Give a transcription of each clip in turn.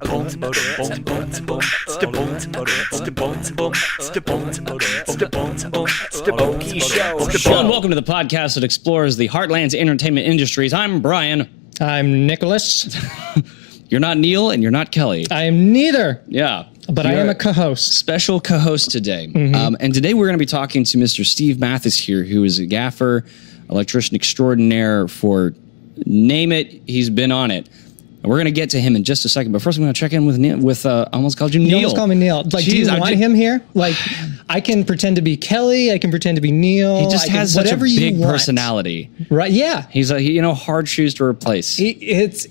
Sean, welcome to the podcast that explores the heartlands entertainment industries. I'm Brian. I'm Nicholas. You're not Neil and you're not Kelly. I am neither. Yeah. But I am a co-host. Special co-host today. And today we're going to be talking to Mr. Steve Mathis here, who is a gaffer, electrician extraordinaire for name it, he's been on it. And we're going to get to him in just a second. But first, I'm going to check in with Neil, I almost called you Neil. You almost called me Neil. Like, do you want him here? Like, I can pretend to be Kelly. I can pretend to be Neil. He just has such a big personality. Right, yeah. He's hard shoes to replace.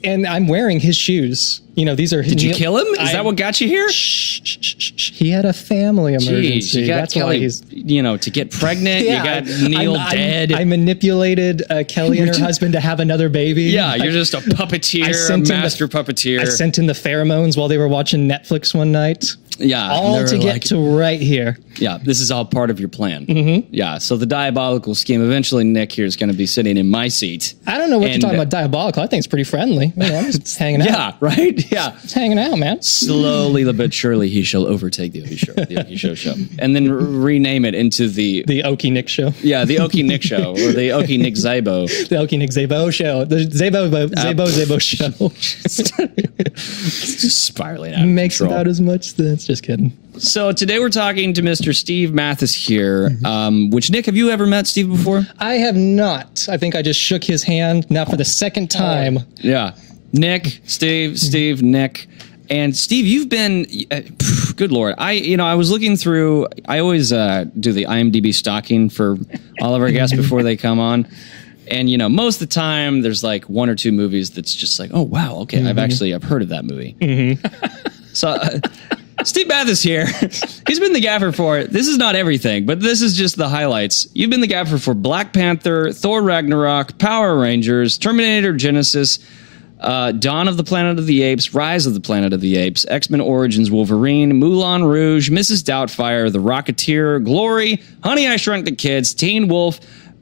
And I'm wearing his shoes. You know, these are... Did you kill him? Is that what got you here? He had a family emergency. Jeez, you got That's Kelly, why he's... to get pregnant, you got Neil dead. I manipulated Kelly and her husband to have another baby. Yeah, you're just a puppeteer, a master puppeteer. I sent in the pheromones while they were watching Netflix one night. Yeah. All to get to right here. Yeah, this is all part of your plan. Mm-hmm. Yeah, so the diabolical scheme, eventually Nick here is going to be sitting in my seat. I don't know what you're talking about diabolical. I think it's pretty friendly. You know, I'm just hanging out. Yeah, right? Yeah. Just hanging out, man. Slowly but surely he shall overtake the Okie Show. And then rename it into the Okie Nick Show. Yeah, the Okie Nick Show, or the Okie Nick Zabo. The Okie Nick Zabo Show. The Zabo Show. Just spiraling out of Makes control. about as much sense. Just kidding. So today we're talking to Mr. Steve Mathis here, which, Nick, have you ever met Steve before? I have not. I think I just shook his hand now for the second time. Yeah. Nick, Steve, Nick. And Steve, you've been, good Lord. I was looking through, I always do the IMDb stalking for all of our guests before they come on. And, most of the time there's like one or two movies that's just like, oh, wow, okay, I've heard of that movie. So... Steve Mathis here. He's been the gaffer for, this is not everything, but this is just the highlights. You've been the gaffer for Black Panther, Thor Ragnarok, Power Rangers, Terminator Genysis, Dawn of the Planet of the Apes, Rise of the Planet of the Apes, X-Men Origins Wolverine, Moulin Rouge, Mrs. Doubtfire, The Rocketeer, Glory, Honey, I Shrunk the Kids, Teen Wolf,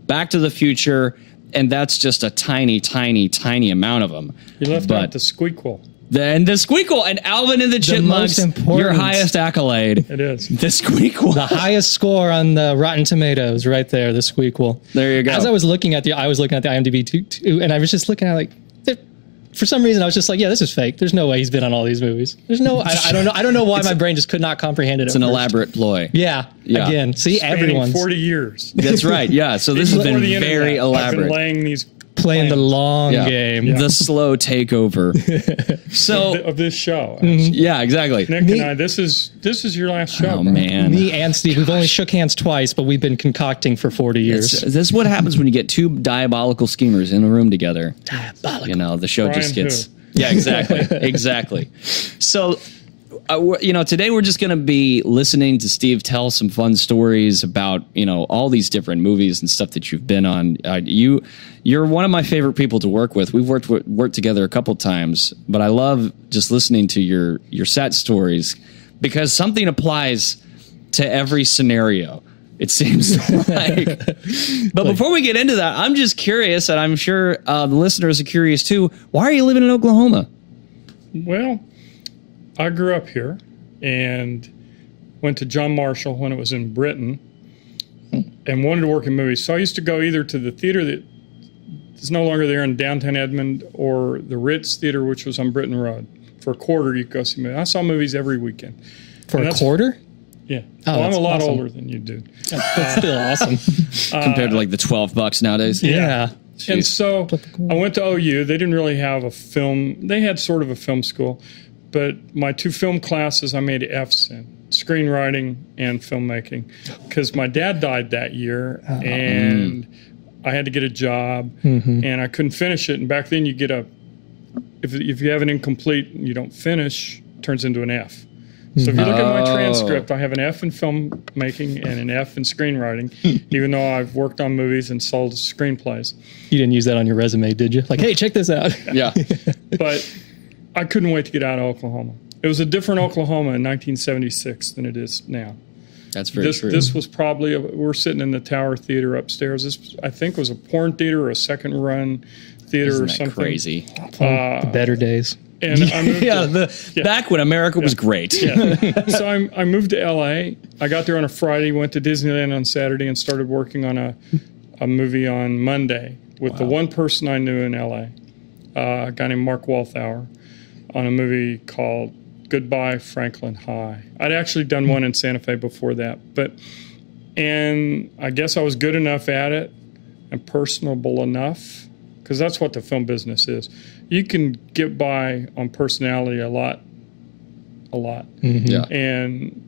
Back to the Future, and that's just a tiny, tiny, tiny amount of them. You left out the Squeakqual. And the Squeakqual and Alvin and the Chipmunks, your highest accolade. It is. The Squeakqual. The highest score on the Rotten Tomatoes right there, the Squeakqual. There you go. As I was looking at the IMDb too, and I was just looking at for some reason I was just like, yeah, this is fake. There's no way he's been on all these movies. There's no, I don't know why my brain just could not comprehend it. It's an elaborate ploy. Yeah. Again, see, everyone's 40 years. That's right. Yeah. So this has been very elaborate. I've been laying these playing the long game, the slow takeover. So of this show. Yeah, exactly. Nick and I, this is your last show. Oh man, me and Steve, we've only shook hands twice, but we've been concocting for 40 years. This is what happens when you get two diabolical schemers in a room together. Diabolical. The show Brian just gets. who? Yeah, exactly, exactly. So. Today we're just going to be listening to Steve tell some fun stories about, all these different movies and stuff that you've been on. You're one of my favorite people to work with. We've worked together a couple times, but I love just listening to your set stories because something applies to every scenario, it seems like. But before we get into that, I'm just curious, and I'm sure the listeners are curious too. Why are you living in Oklahoma? Well, I grew up here and went to John Marshall when it was in Britain and wanted to work in movies. So I used to go either to the theater that is no longer there in downtown Edmond or the Ritz Theater, which was on Britton Road. For a quarter, you could go see movies. I saw movies every weekend. For a quarter? Yeah. Oh, well, I'm a lot awesome. older than you, dude. That's still awesome. Compared to like the $12 nowadays. Yeah. Jeez. And so I went to OU. They didn't really have a film. They had sort of a film school. But my two film classes I made F's in, screenwriting and filmmaking, because my dad died that year, and I had to get a job, and I couldn't finish it. And back then you get if you have an incomplete and you don't finish, it turns into an F. So if you look at my transcript, I have an F in filmmaking and an F in screenwriting, even though I've worked on movies and sold screenplays. You didn't use that on your resume, did you? Like, hey, check this out. Yeah. But I couldn't wait to get out of Oklahoma. It was a different Oklahoma in 1976 than it is now. That's very true. This was probably, we're sitting in the Tower Theater upstairs. This, I think, was a porn theater or a second run theater Isn't or that something. Crazy. The better days. And I moved back when America was great. So I moved to LA. I got there on a Friday, went to Disneyland on Saturday, and started working on a movie on Monday with the one person I knew in LA, a guy named Mark Walthour, on a movie called Goodbye Franklin High. I'd actually done one in Santa Fe before that, and I guess I was good enough at it and personable enough, because that's what the film business is. You can get by on personality a lot. And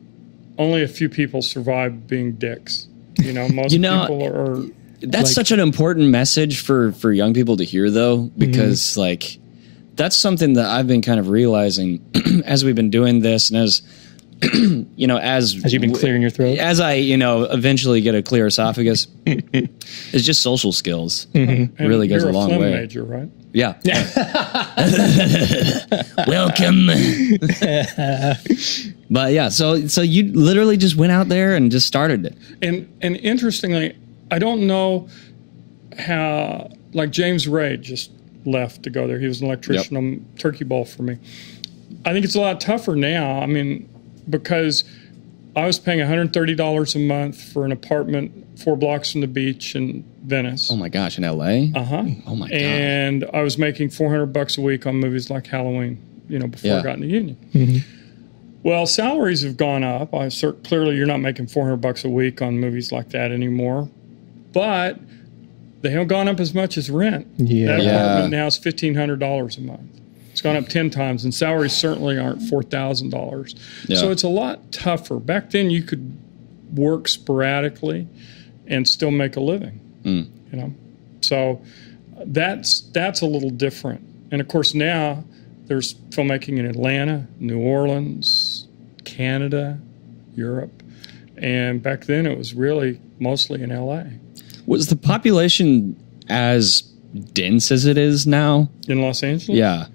only a few people survive being dicks. You know, most people are. That's such an important message for young people to hear, though, because like that's something that I've been kind of realizing as we've been doing this, and as as you've been clearing your throat, as I eventually get a clear esophagus, it's just social skills. It really goes a long way. You're a phlegm major, right? Yeah. Welcome. But yeah, so you literally just went out there and just started it. And interestingly, I don't know how, like James Ray just left to go there. He was an electrician on Turkey Bowl for me. I think it's a lot tougher now. I mean, because I was paying $130 a month for an apartment 4 blocks from the beach in Venice. Oh my gosh, in LA? Uh-huh. Oh my god. And I was making $400 a week on movies like Halloween, before I got in the union. Well, salaries have gone up. Clearly you're not making $400 a week on movies like that anymore. But they haven't gone up as much as rent. That apartment now is $1,500 a month. It's gone up 10 times, and salaries certainly aren't $4,000. So it's a lot tougher. Back then you could work sporadically and still make a living. So that's a little different. And of course now there's filmmaking in Atlanta, New Orleans, Canada, Europe, and back then it was really mostly in LA. Was the population as dense as it is now in Los Angeles? Yeah.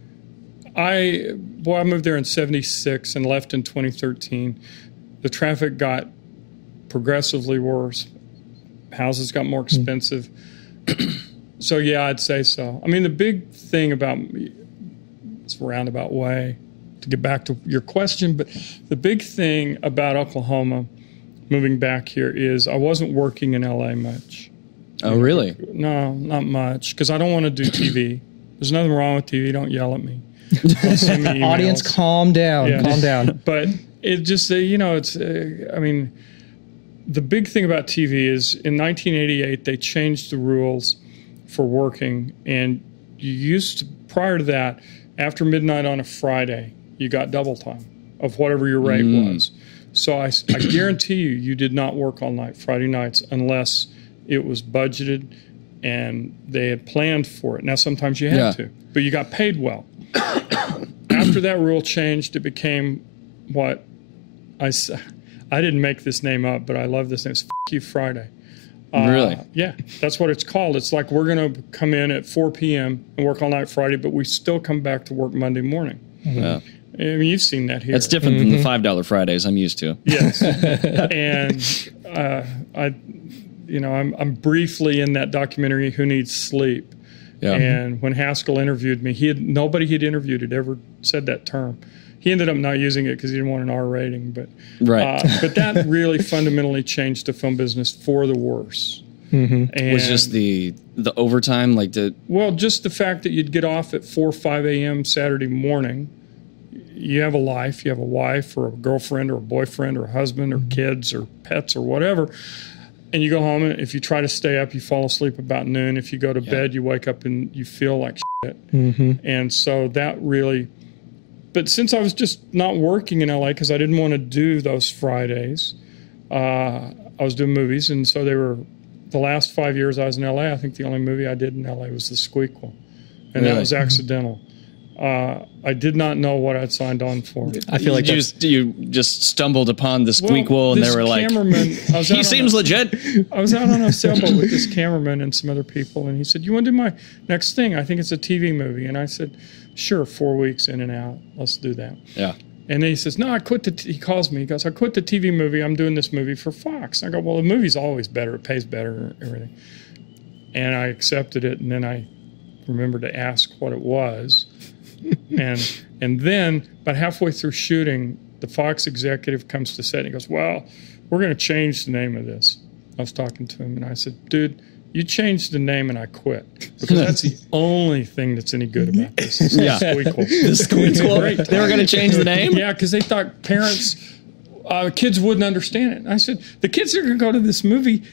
I moved there in 76 and left in 2013. The traffic got progressively worse. Houses got more expensive. So yeah, I'd say so. I mean, the big thing about it's a roundabout way to get back to your question, but the big thing about Oklahoma moving back here is I wasn't working in LA much. Oh, really? No, not much, because I don't want to do TV. There's nothing wrong with TV. Don't yell at me. Don't send me emails. Audience, calm down. Calm down. But it just, it's, I mean, the big thing about TV is in 1988, they changed the rules for working. And you used to, prior to that, after midnight on a Friday, you got double time of whatever your rate was. So I guarantee you did not work all night Friday nights unless it was budgeted and they had planned for it. Now, sometimes you had to, but you got paid well. After that rule changed, it became what I didn't make this name up, but I love this name. It's F*** You Friday. Really? Yeah, that's what it's called. It's like we're going to come in at 4 p.m. and work all night Friday, but we still come back to work Monday morning. Yeah. I mean, you've seen that here. That's different than the $5 Fridays I'm used to. Yes. And I'm briefly in that documentary, Who Needs Sleep? Yeah. And when Haskell interviewed me, nobody he'd interviewed had ever said that term. He ended up not using it because he didn't want an R rating, but but that really fundamentally changed the film business for the worse. And was just the overtime, like just the fact that you'd get off at 4 or 5 a.m. Saturday morning. You have a life, you have a wife or a girlfriend or a boyfriend or a husband or kids or pets or whatever. And you go home, and if you try to stay up, you fall asleep about noon. If you go to bed, you wake up and you feel like shit. And so that really... But since I was just not working in L.A. because I didn't want to do those Fridays, I was doing movies. And so they were... The last 5 years I was in L.A., I think the only movie I did in L.A. was The Squeakqual. And that was accidental. I did not know what I'd signed on for. I feel like you just stumbled upon the Squeakqual, and they were like, he seems legit. I was out on a sailboat with this cameraman and some other people, and he said, you want to do my next thing? I think it's a TV movie. And I said, sure, 4 weeks in and out. Let's do that. Yeah. And then he says, no, he calls me. He goes, I quit the TV movie. I'm doing this movie for Fox. And I go, well, the movie's always better. It pays better, everything. And I accepted it, and then I remembered to ask what it was. And then about halfway through shooting, the Fox executive comes to set and he goes, well, we're going to change the name of this. I was talking to him and I said, dude, you changed the name and I quit. Because that's the only thing that's any good about this. It's Squeakqual. The Squeakqual. They were going to change the name? Yeah, because they thought kids wouldn't understand it. And I said, the kids that are going to go to this movie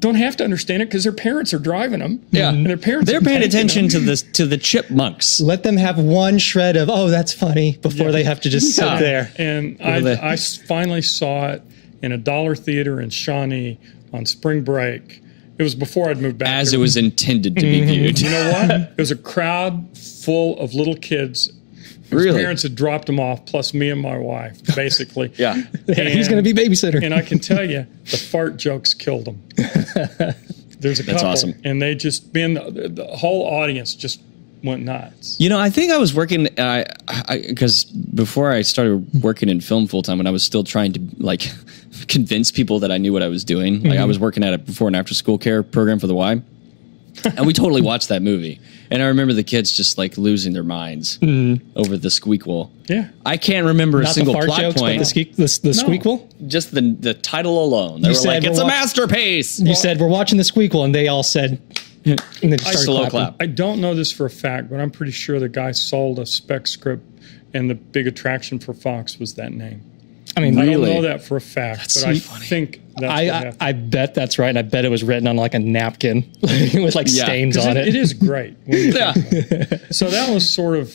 don't have to understand it because their parents are driving them. Yeah, and they're paying attention to the chipmunks. Let them have one shred of, oh, that's funny, before they have to just sit there. And I finally saw it in a dollar theater in Shawnee on spring break. It was before I'd moved back. As it was intended to be viewed. You know what? It was a crowd full of little kids. His parents had dropped them off, plus me and my wife, basically. Yeah. And he's going to be babysitter. And I can tell you, the fart jokes killed them. There's a couple. That's awesome. And they just the whole audience just went nuts. You know, I think I was working, because before I started working in film full time, when I was still trying to like convince people that I knew what I was doing. Like I was working at a before and after school care program for the Y. And we totally watched that movie. And I remember the kids just like losing their minds over the Squeakqual. Yeah. I can't remember a single plot jokes, point. But the Squeakqual? Just the title alone. They were like, it's a masterpiece. You said, we're watching the Squeakqual, and they all said, and they just started slow clapping. clap. I don't know this for a fact, but I'm pretty sure the guy sold a spec script, and the big attraction for Fox was that name. I mean, I Really? don't know that for a fact, That's but so I funny. think that's what happened. I bet that's right, and I bet it was written on like a napkin with like Yeah. stains on it. It is great. When you Yeah. think about it. So that was sort of,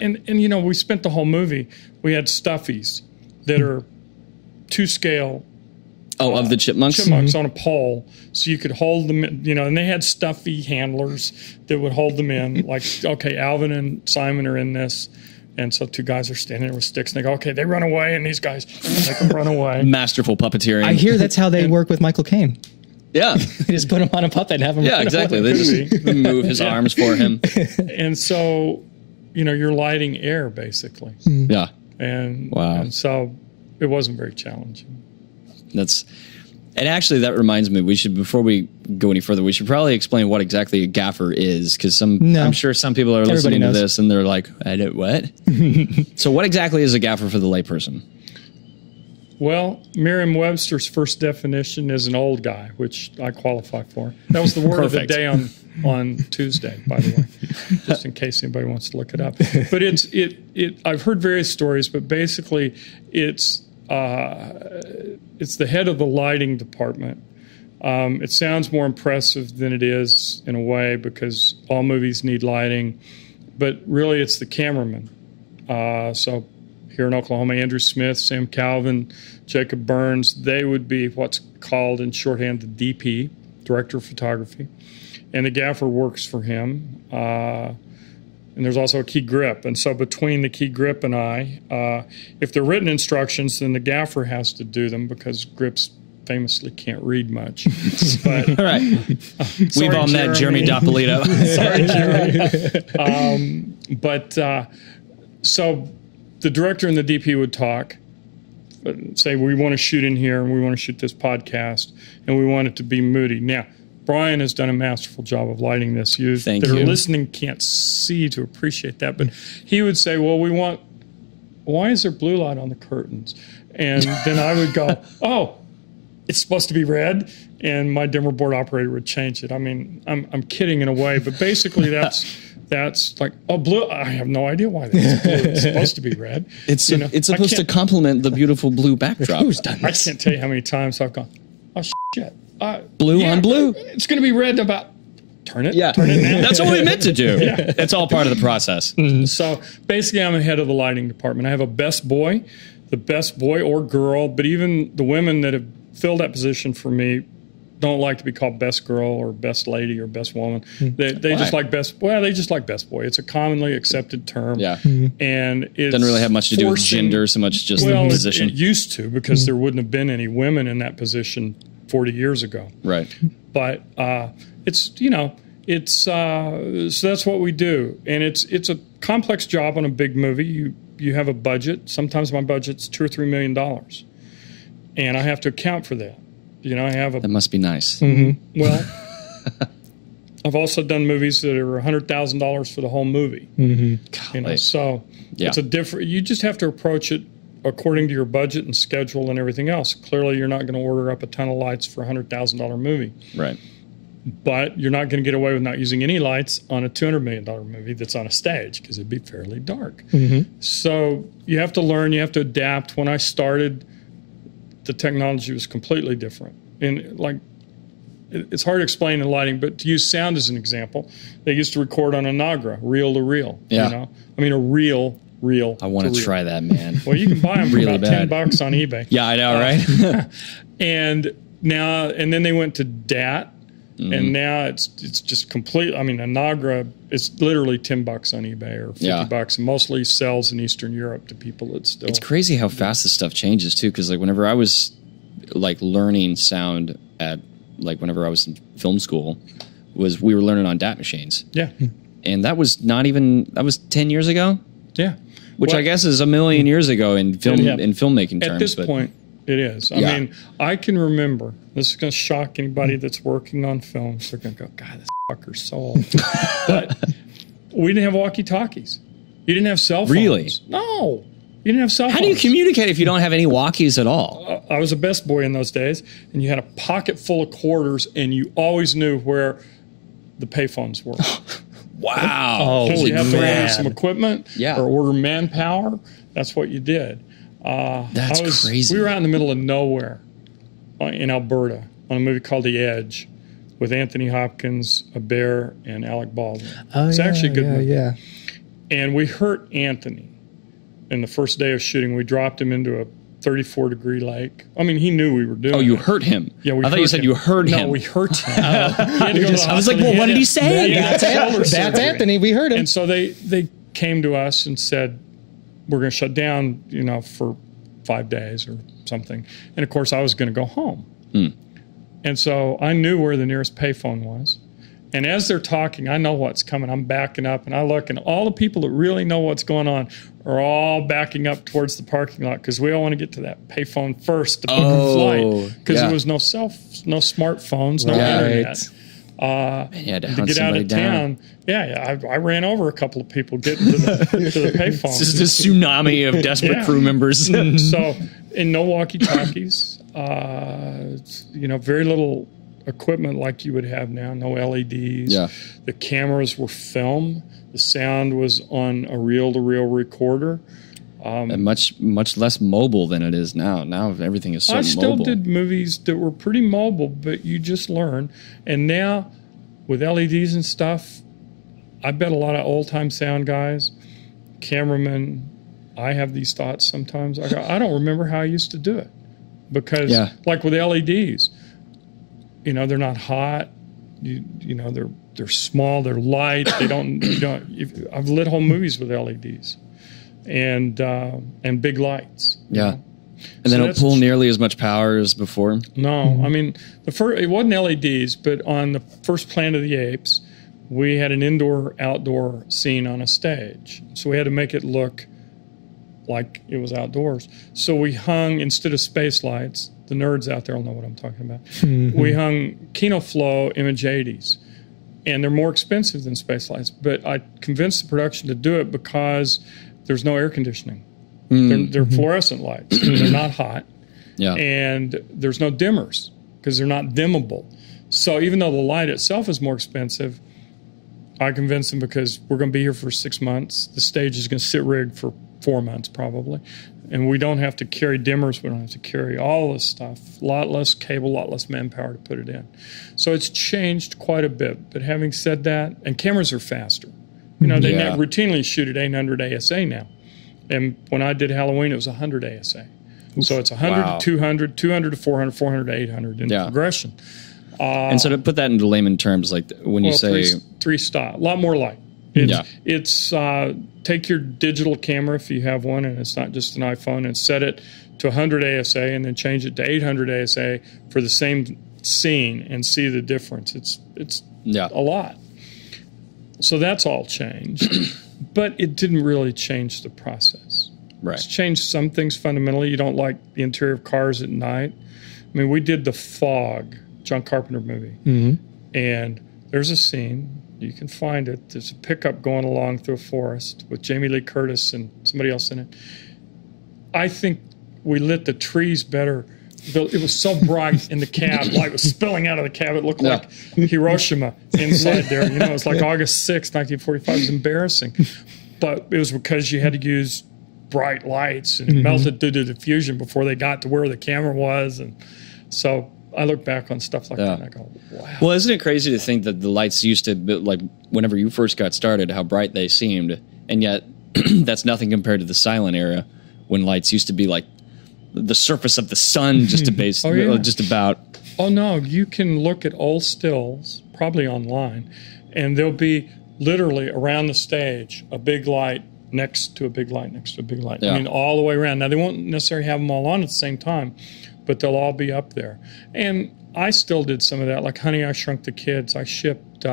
and you know, we spent the whole movie. We had stuffies that are to scale Oh, of the chipmunks? chipmunks on a pole, so you could hold them. You know, and they had stuffy handlers that would hold them in. Like, okay, Alvin and Simon are in this. And so two guys are standing there with sticks, and they go, okay, they run away, and these guys make them run away. Masterful puppeteering. I hear that's how they work with Michael Caine. Yeah. They just put him on a puppet and have him Yeah, run exactly. away. They just move his arms for him. And so, you know, you're lighting air, basically. Yeah. And, Wow. and so it wasn't very challenging. And actually, that reminds me, before we go any further, we should probably explain what exactly a gaffer is, because I'm sure some people are listening to this and they're like, I don't what? So what exactly is a gaffer for the layperson? Well, Merriam-Webster's first definition is an old guy, which I qualify for. That was the word of the Perfect. day on Tuesday, by the way, just in case anybody wants to look it up. But I've heard various stories, but basically it's the head of the lighting department. It sounds more impressive than it is in a way, because all movies need lighting, but really it's the cameraman. So here in Oklahoma, Andrew Smith, Sam Calvin, Jacob Burns, they would be what's called in shorthand the DP, Director of Photography. And the gaffer works for him. And there's also a key grip. And so between the key grip and I, if they're written instructions, then the gaffer has to do them, because grips famously can't read much. But, All right. We've on that Jeremy Doppolito. Sorry, Jeremy. So the director and the DP would talk, say, we want to shoot in here, and we want to shoot this podcast, and we want it to be moody. Now, Brian has done a masterful job of lighting this. You Thank that you. are listening can't see to appreciate that, but he would say, well, why is there blue light on the curtains? And then I would go, oh, it's supposed to be red, and my dimmer board operator would change it. I mean, I'm kidding in a way, but basically that's like, oh, blue. I have no idea why that's blue. It's supposed to be red. It's supposed to complement the beautiful blue backdrop. Who's done I this? can't tell you how many times I've gone, oh, shit. Blue on blue. It's going to be red about, turn it. Yeah. Turn it now. That's what we meant to do. It's all part of the process. So basically, I'm the head of the lighting department. I have a best boy or girl, but even the women that have filled that position for me don't like to be called best girl or best lady or best woman. They just like they just like best boy. It's a commonly accepted term. Yeah. And it Doesn't really have much to do with gender so much just the position. It used to, because there wouldn't have been any women in that position 40 years ago. Right. But it's so that's what we do, and it's a complex job on a big movie. You have a budget. Sometimes my budget's $2 or $3 million, and I have to account for that. You know, I have a That must be nice. well, I've also done movies that are $100,000 for the whole movie. You know, so it's a different. You just have to approach it according to your budget and schedule and everything else. Clearly, you're not going to order up a ton of lights for a $100,000 movie. Right. But you're not going to get away with not using any lights on a $200 million movie that's on a stage because it'd be fairly dark. So you have to learn, you have to adapt. When I started, the technology was completely different. And like, it's hard to explain in lighting, but to use sound as an example, they used to record on a Nagra, reel to reel. Yeah. You know? I mean, a reel. I want to try that, man. Well, you can buy them for Really about bad. $10 on eBay. Yeah, I know, right? And then they went to DAT. And now it's just complete. I mean, a Nagra is literally $10 on eBay or $50, and mostly sells in Eastern Europe to people that still. It's crazy how fast this stuff changes too. Because like whenever I was like learning sound at like whenever I was in film school, we were learning on DAT machines. Yeah, and that was 10 years ago. Yeah, which I guess is a million years ago in film in filmmaking terms. At this point, it is. I mean, I can remember. This is going to shock anybody that's working on films. They're going to go, God, this fucker's so old. But we didn't have walkie-talkies. You didn't have cell phones. Really? No. You didn't have cell phones. How do you communicate if you don't have any walkies at all? I was a best boy in those days, and you had a pocket full of quarters, and you always knew where the payphones were. Wow. Oh, Holy you have to order man. some equipment or order manpower. That's what you did. That's crazy. We were out in the middle of nowhere in Alberta on a movie called The Edge with Anthony Hopkins, a bear, and Alec Baldwin. It's actually a good movie. Yeah. And we hurt Anthony in the first day of shooting. We dropped him into a 34-degree lake. I mean, he knew we were doing it. Oh, you hurt him. Yeah, we I thought you said you heard him. No, we hurt him. He had to go to the I was like, hospital. well, what did he say? That's Anthony. We heard him. And so they came to us and said, we're going to shut down, you know, for 5 days or something. And of course, I was going to go home. And so I knew where the nearest payphone was. And as they're talking, I know what's coming. I'm backing up, and I look, and all the people that really know what's going on are all backing up towards the parking lot because we all want to get to that payphone first to book a flight because there was no smartphones, no internet. You had to to get out of town. I ran over a couple of people getting to the payphone. This is a tsunami of desperate crew members. So, and no walkie-talkies. You know, very little equipment like you would have now. No LEDs. Yeah. The cameras were film. The sound was on a reel-to-reel recorder. And much less mobile than it is now. Now everything is so mobile. I still did movies that were pretty mobile, but you just learn. And now, with LEDs and stuff, I bet a lot of old-time sound guys, cameramen, I have these thoughts sometimes. I don't remember how I used to do it. Because, like with LEDs, you know, they're not hot. You know, they're small, they're light. I've lit whole movies with LEDs. And big lights. Yeah. And they don't pull nearly as much power as before. No, I mean it wasn't LEDs, but on the first Planet of the Apes, we had an indoor-outdoor scene on a stage, so we had to make it look like it was outdoors. So we hung, instead of space lights, the nerds out there will know what I'm talking about. We hung KinoFlow Image 80s, and they're more expensive than space lights. But I convinced the production to do it because there's no air conditioning. They're fluorescent lights. They're not hot. Yeah. And there's no dimmers because they're not dimmable. So even though the light itself is more expensive, I convinced them because we're going to be here for 6 months. The stage is going to sit rigged for 4 months probably. And we don't have to carry dimmers. We don't have to carry all this stuff. A lot less cable, a lot less manpower to put it in. So it's changed quite a bit. But having said that, and cameras are faster. You know, they routinely shoot at 800 ASA now. And when I did Halloween, it was 100 ASA. So it's 100 to 200, 200 to 400, 400 to 800 in progression. And so to put that into layman terms, like when you say... Three style, a lot more light. It's take your digital camera if you have one, and it's not just an iPhone, and set it to 100 ASA and then change it to 800 ASA for the same scene and see the difference. It's a lot. So that's all changed. But it didn't really change the process. Right. It's changed some things fundamentally. You don't like the interior of cars at night. I mean, we did The Fog, John Carpenter movie. And there's a scene, you can find it. There's a pickup going along through a forest with Jamie Lee Curtis and somebody else in it. I think we lit the trees better. It was so bright in the cab, light was spilling out of the cab. It looked like Hiroshima inside there. It was like August 6, 1945. It was embarrassing. But it was because you had to use bright lights, and it melted through the diffusion before they got to where the camera was. And so I look back on stuff like that and I go, wow. Well, isn't it crazy to think that the lights used to be, like, whenever you first got started, how bright they seemed, and yet that's nothing compared to the silent era when lights used to be like the surface of the sun, just just about. Oh no, you can look at old stills, probably online, and there'll be literally around the stage a big light next to a big light next to a big light. Yeah. I mean, all the way around. Now they won't necessarily have them all on at the same time, but they'll all be up there. And I still did some of that, like Honey, I Shrunk the Kids. I shipped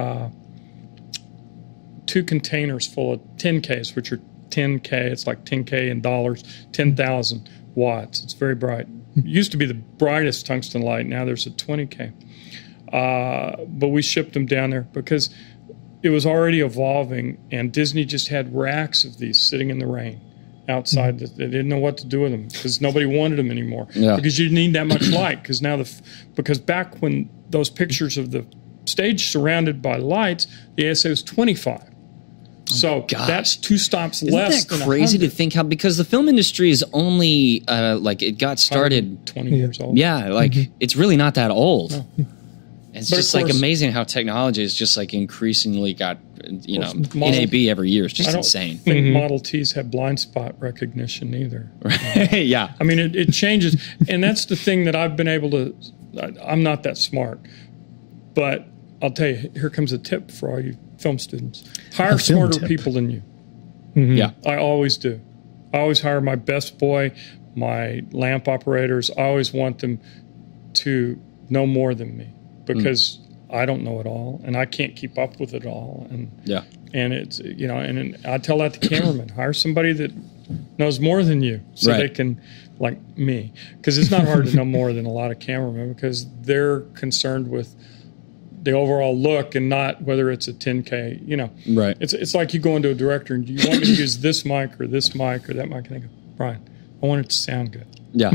2 containers full of 10Ks, which are 10K. It's like 10K in dollars, 10,000 watts. It's very bright. It used to be the brightest tungsten light. Now there's a 20K. But we shipped them down there because it was already evolving, and Disney just had racks of these sitting in the rain outside. They didn't know what to do with them because nobody wanted them anymore. Yeah. Because you need that much light. Because back when those pictures of the stage surrounded by lights, the ASA was 25. So that's 2 stops less. Isn't that crazy to think how, because the film industry is only it got started 20 years old. Yeah, like it's really not that old. No. It's But just of like course, amazing how technology is just like increasingly got, Model- NAB every year. It's just I don't insane. think Model Ts have blind spot recognition either. Yeah. I mean, it changes. And that's the thing that I've been able to, I'm not that smart. But I'll tell you, here comes a tip for all you film students. Hire smarter people than you. Yeah. I always do. I always hire my best boy, my lamp operators. I always want them to know more than me because I don't know it all and I can't keep up with it all. And it's, and I tell that to cameramen, hire somebody that knows more than you so they can, like me, because it's not hard to know more than a lot of cameramen because they're concerned with the overall look and not whether it's a 10K, Right. It's like you go into a director and do you want me to use this mic or that mic? And I go, Brian, I want it to sound good. Yeah.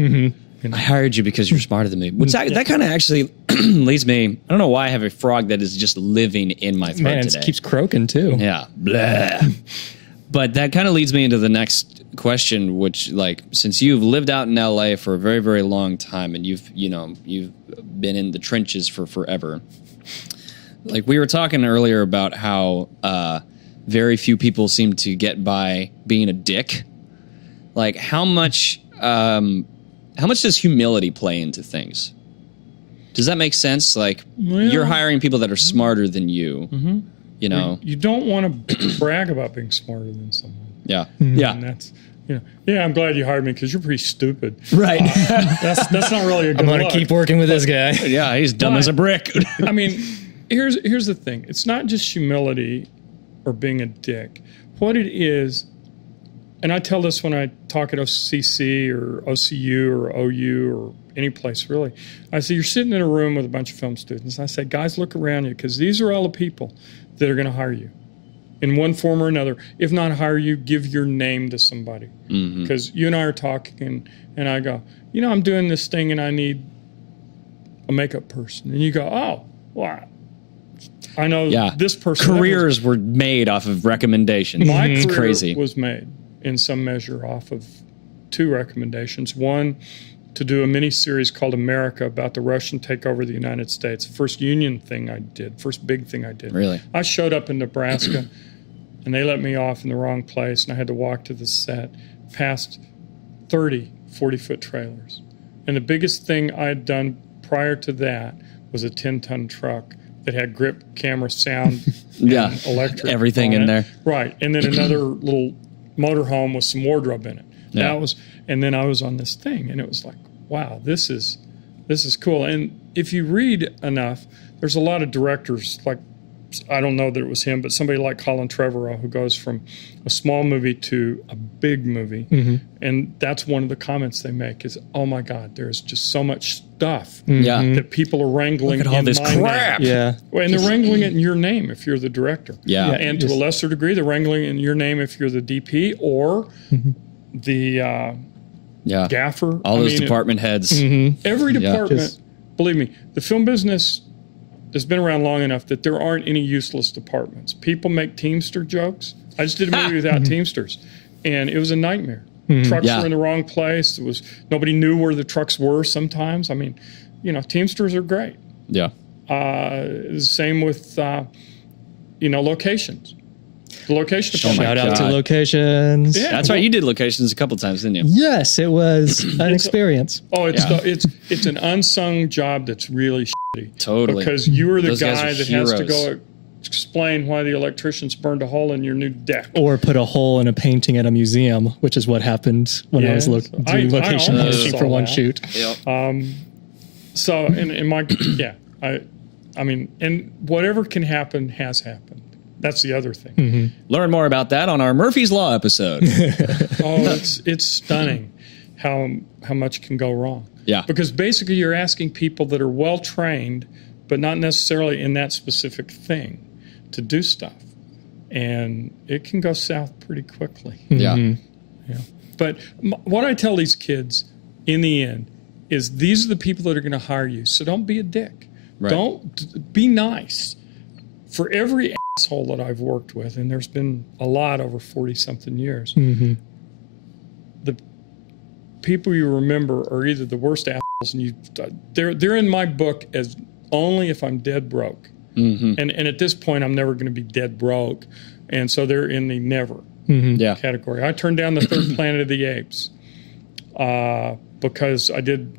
I hired you because you're smarter than me. Which that kind of actually leads me. I don't know why I have a frog that is just living in my throat Man, today. it keeps croaking too. Yeah. Blah. But that kind of leads me into the next question, which, like, since you've lived out in LA for a very, very long time and you've been in the trenches for forever. Like, we were talking earlier about how very few people seem to get by being a dick. Like, how much does humility play into things? Does that make sense? Like, you're hiring people that are smarter than you. You don't want to brag about being smarter than someone. Yeah. And that's, I'm glad you hired me because you're pretty stupid. Right. That's not really a good I'm going look. to keep working with this guy. Yeah, he's dumb as a brick. I mean, here's the thing. It's not just humility or being a dick. What it is, and I tell this when I talk at OCC or OCU or OU or any place really. I say, you're sitting in a room with a bunch of film students. I say, guys, look around you because these are all the people that are going to hire you in one form or another. If not hire you, give your name to somebody. Because you and I are talking and I go, I'm doing this thing and I need a makeup person. And you go, oh, wow. I know this person. Careers were made off of recommendations. My It's career crazy. was made in some measure off of 2 recommendations. One, to do a mini-series called America about the Russian takeover of the United States. First union thing I did, first big thing I did. Really? I showed up in Nebraska, and they let me off in the wrong place, and I had to walk to the set past 30 40-foot trailers. And the biggest thing I had done prior to that was a 10-ton truck that had grip, camera, sound, and electric. Everything in there. Right. And then another little motorhome with some wardrobe in it. Yeah. And then I was on this thing, and it was like, wow, this is cool. And if you read enough, there's a lot of directors, like I don't know that it was him, but somebody like Colin Trevorrow, who goes from a small movie to a big movie. And that's one of the comments they make is, oh my God, there's just so much stuff that people are wrangling. Look at all in this my crap. name. Yeah. Well, and they're wrangling it in your name if you're the director. Yeah. And to a lesser degree, they're wrangling it in your name if you're the DP or the gaffer. All those department heads. Every department, believe me, the film business has been around long enough that there aren't any useless departments. People make Teamster jokes. I just did a movie without Teamsters, and it was a nightmare. Trucks were in the wrong place. Nobody knew where the trucks were sometimes. I mean, Teamsters are great. Yeah. Same with, locations. The location department. Shout out to locations. Yeah, That's right. You did locations a couple times, didn't you? Yes, it was an experience. Oh, it's an unsung job that's really shitty. Totally. Because you are the Those guys guy are that has to heroes. go explain why the electricians burned a hole in your new deck. Or put a hole in a painting at a museum, which is what happened when I was doing location I almost hosting saw for one that. shoot. Yep. So, in my, I mean, and whatever can happen has happened. That's the other thing. Learn more about that on our Murphy's Law episode. It's stunning how much can go wrong. Yeah. Because basically you're asking people that are well trained, but not necessarily in that specific thing, to do stuff, and it can go south pretty quickly. Yeah. But what I tell these kids in the end is these are the people that are going to hire you. So don't be a dick. Right. Don't be nice. For every asshole that I've worked with, and there's been a lot over 40-something years, the people you remember are either the worst assholes, and they're in my book as only if I'm dead broke. And at this point, I'm never going to be dead broke, and so they're in the never category. I turned down the third Planet of the Apes because I did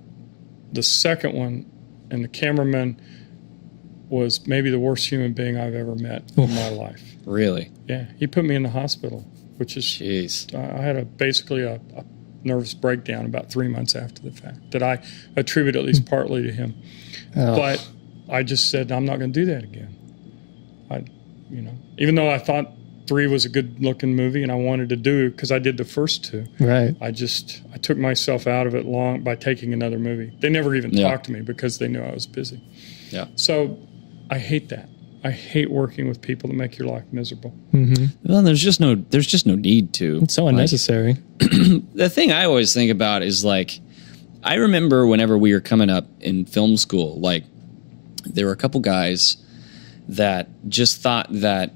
the second one, and the cameraman was maybe the worst human being I've ever met in my life. Really? Yeah, he put me in the hospital, which is Jeez. I had basically a nervous breakdown about 3 months after the fact that I attribute at least partly to him. But I just said I'm not going to do that again. Even though I thought 3 was a good looking movie and I wanted to do it because I did the first 2. Right. I took myself out of it long by taking another movie. They never even talked to me because they knew I was busy. Yeah. So I hate that. I hate working with people that make your life miserable. Well, there's just no need to. It's so unnecessary. The thing I always think about is I remember whenever we were coming up in film school, there were a couple guys that just thought that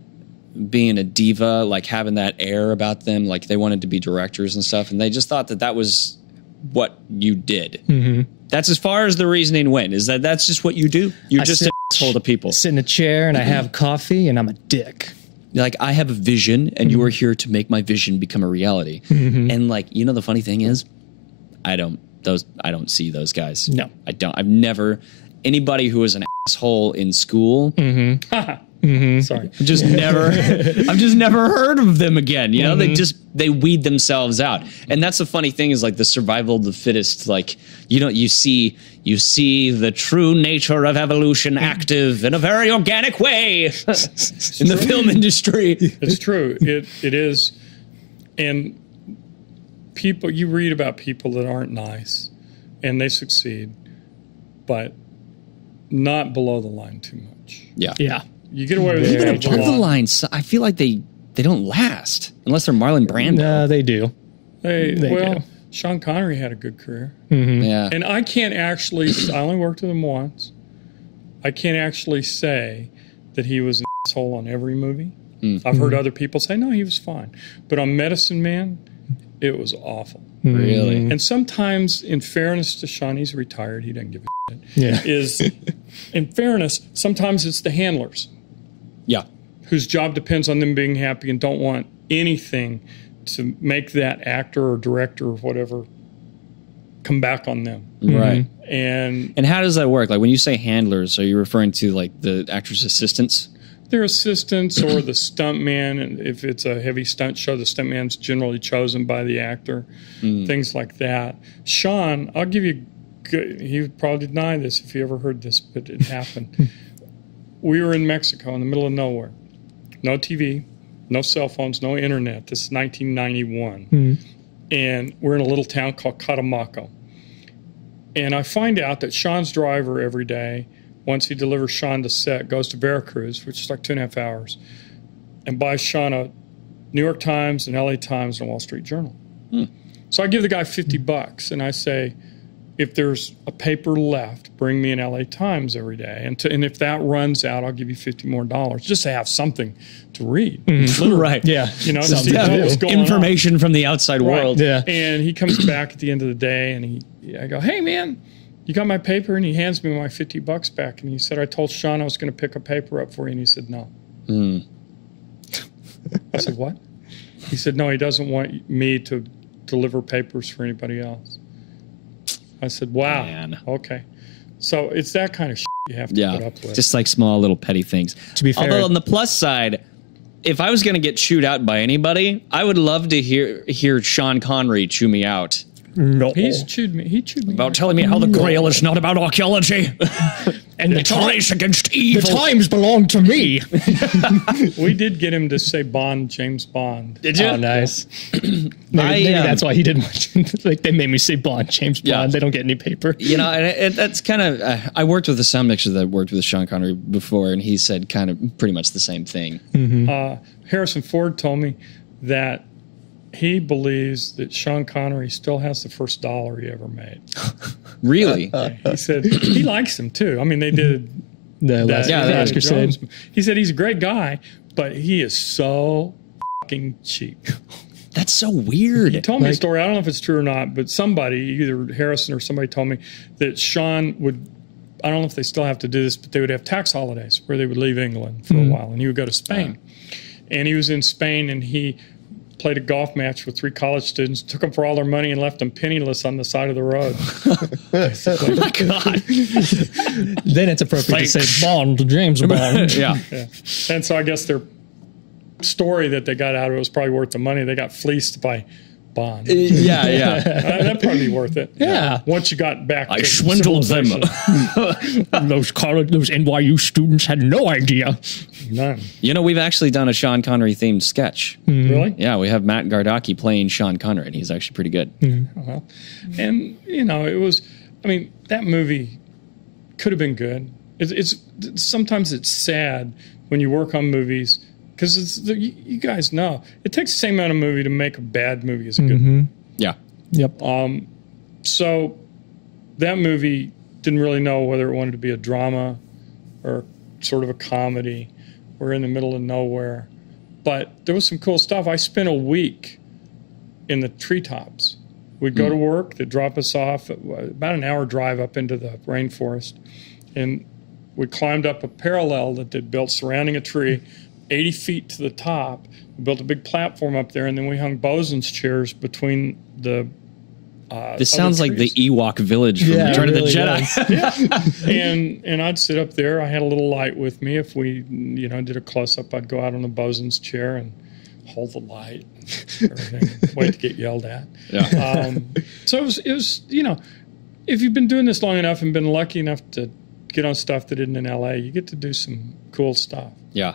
being a diva, having that air about them, they wanted to be directors and stuff, and they just thought that was what you did. That's as far as the reasoning went, is that's just what you do. You're just an asshole to people. Sit in a chair and I have coffee and I'm a dick. I have a vision and you are here to make my vision become a reality. And the funny thing is, I don't see those guys. No. I don't. I've never, anybody who was an asshole in school, Sorry. I've just never heard of them again. They weed themselves out. And that's the funny thing is the survival of the fittest, you see the true nature of evolution active in a very organic way in the film industry. It's true. It is. And you read about people that aren't nice and they succeed, but not below the line too much. Yeah. Yeah. You get away with Even it. above the line, I feel like they don't last unless they're Marlon Brando. No, they do. They do. Sean Connery had a good career. Yeah. And I can't actually, I only worked with him once. I can't actually say that he was an asshole on every movie. I've heard other people say, no, he was fine. But on Medicine Man, it was awful. Really? And sometimes, in fairness to Sean, he's retired. He doesn't give a shit. Yeah. In fairness, sometimes it's the handlers. Yeah. Whose job depends on them being happy and don't want anything to make that actor or director or whatever come back on them. Right. And how does that work? When you say handlers, are you referring to the actor's assistants? their assistants or the stuntman. And if it's a heavy stunt show, the stuntman's generally chosen by the actor. Things like that. Sean, I'll give you good, he would probably deny this if he ever heard this, but it happened. we were in Mexico in the middle of nowhere. No TV, no cell phones, no internet. This is 1991. And we're in a little town called Catemaco. And I find out that Sean's driver every day, once he delivers Sean to set, goes to Veracruz, which is like 2.5 hours, and buys Sean a New York Times and LA Times and Wall Street Journal. So I give the guy $50 and I say, if there's a paper left, bring me an LA Times every day. And if that runs out, I'll give you $50 more just to have something to read. Right. Yeah. You know, to see what's going information from the outside world. Yeah. And he comes back at the end of the day and I go, hey man, you got my paper? And he hands me my $50 back. And he said, I told Sean I was going to pick a paper up for you. And he said, no. I said, what? He said, no, he doesn't want me to deliver papers for anybody else. I said, wow. Man. Okay. So it's that kind of shit you have to put up with. Just like small little petty things. To be fair. Although on the plus side, if I was going to get chewed out by anybody, I would love to hear Sean Connery chew me out. No. He's chewed me. He chewed me about telling me how the Grail is not about archaeology. And it's a race against evil. The times belong to me. We did get him to say Bond, James Bond. Did you? Oh, nice. maybe that's why he didn't want like, they made me say Bond, James Bond. Yeah. They don't get any paper. You know, and that's kind of... I worked with a sound mixer that worked with Sean Connery before, and he said kind of pretty much the same thing. Harrison Ford told me that he believes that Sean Connery still has the first dollar he ever made. Really? He said he likes him too. I mean, they did the Last Crusade. He said he's a great guy, but he is so fucking cheap. That's so weird. He told me a story. I don't know if it's true or not, but somebody, either Harrison or somebody, told me that Sean would. I don't know if they still have to do this, but they would have tax holidays where they would leave England for a while, and he would go to Spain. And he was in Spain, and he played a golf match with 3 college students, took them for all their money, and left them penniless on the side of the road. Oh my God. Then it's appropriate to say Bond, James Bond. Yeah. And so I guess their story that they got out of it was probably worth the money. They got fleeced by Bond. Yeah. That'd probably be worth it. Yeah. Once you got back I swindled them. Those NYU students had no idea. None. You know, we've actually done a Sean Connery themed sketch. Really? Yeah, we have Matt Gardocki playing Sean Connery, and he's actually pretty good. And, you know, it was, I mean, that movie could have been good. It's sometimes it's sad when you work on movies, because you guys know, it takes the same amount of movie to make a bad movie as a good movie. Yeah. Yep. So that movie didn't really know whether it wanted to be a drama or sort of a comedy. We're in the middle of nowhere. But there was some cool stuff. I spent a week in the treetops. We'd go to work. They'd drop us off, about an hour drive up into the rainforest. And we climbed up a parallel that they'd built surrounding a tree, 80 feet to the top. We built a big platform up there, and then we hung bosun's chairs between the this sounds like the Ewok village from Return of the Jedi. And I'd sit up there. I had a little light with me. If we, did a close-up, I'd go out on the bosun's chair and hold the light and everything, wait to get yelled at. Yeah. So it was, if you've been doing this long enough and been lucky enough to get on stuff that isn't in L.A., you get to do some cool stuff. Yeah.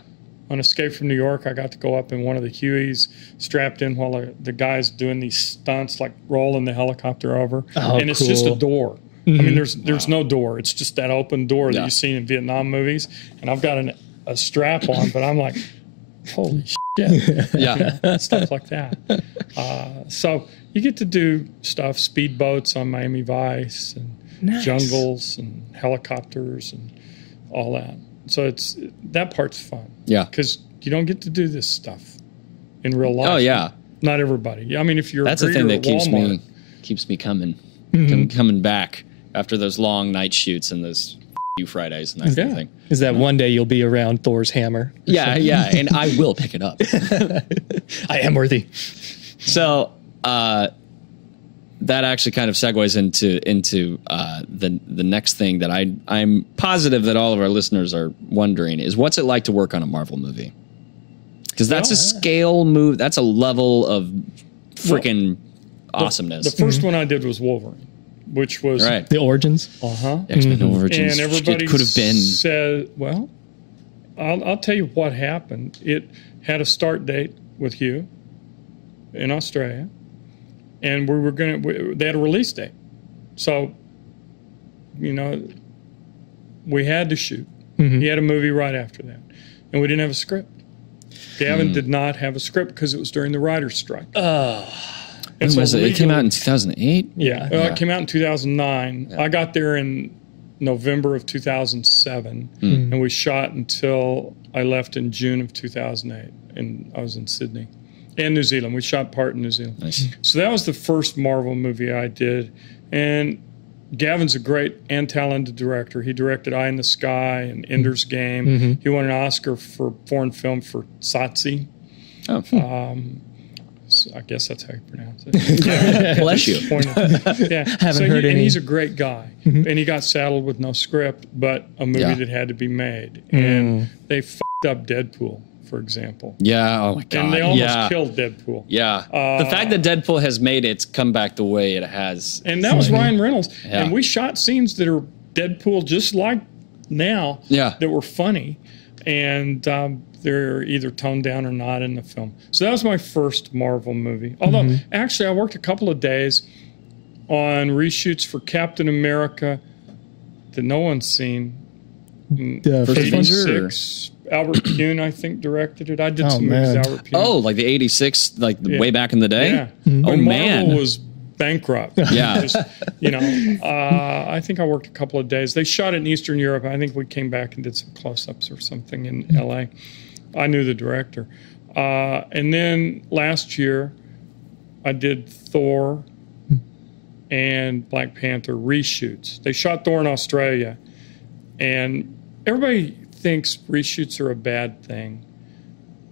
On Escape from New York, I got to go up in one of the Hueys, strapped in while the guy's doing these stunts, like rolling the helicopter over. Oh, and it's just a door. I mean, there's no door. It's just that open door that you see in Vietnam movies. And I've got a strap on, but I'm like, holy shit. Yeah. Stuff like that. So you get to do stuff, speedboats on Miami Vice, and jungles, and helicopters, and all that. So that part's fun. Yeah. Because you don't get to do this stuff in real life. Oh, yeah. Not everybody. I mean, if you're that's the thing that keeps me coming back after those long night shoots and those Fridays and that kind of thing. Is that one day you'll be around Thor's hammer? Yeah, and I will pick it up. I am worthy. So that actually kind of segues into the next thing that I'm positive that all of our listeners are wondering is, what's it like to work on a Marvel movie? Because that's a scale move. That's a level of freaking awesomeness. The first one I did was Wolverine, which was the Origins. X-Men Origins. And everybody could have been said, well, I'll tell you what happened. It had a start date with Hugh in Australia, and they had a release date. So, you know, we had to shoot. He had a movie right after that, and we didn't have a script. Gavin did not have a script because it was during the writer's strike. When was it? It came out in 2008? Yeah. It came out in 2009. I got there in November of 2007, and we shot until I left in June of 2008, and I was in Sydney and New Zealand. We shot part in New Zealand. Nice. So that was the first Marvel movie I did, and Gavin's a great and talented director. He directed Eye in the Sky and Ender's Game. He won an Oscar for foreign film for Tsatsi. Oh. So I guess that's how you pronounce it. Bless you. Yeah. Haven't heard any. And he's a great guy. And he got saddled with no script, but a movie that had to be made. And they fucked up Deadpool, for example. Yeah. Oh my God. And they almost killed Deadpool. Yeah. The fact that Deadpool has made its comeback the way it has. And that was Ryan Reynolds. Yeah. And we shot scenes that are Deadpool just like now that were funny. And they're either toned down or not in the film. So that was my first Marvel movie. Although, actually, I worked a couple of days on reshoots for Captain America that no one's seen. The first 86. Albert Pune, I think, directed it. I did some movies with Albert Pune. Oh, like the 86, like way back in the day? Yeah. Oh, When man. Marvel was bankrupt. Yeah. Just, you know, I think I worked a couple of days. They shot it in Eastern Europe. I think we came back and did some close-ups or something in L.A. I knew the director. And then last year, I did Thor and Black Panther reshoots. They shot Thor in Australia, and everybody thinks reshoots are a bad thing.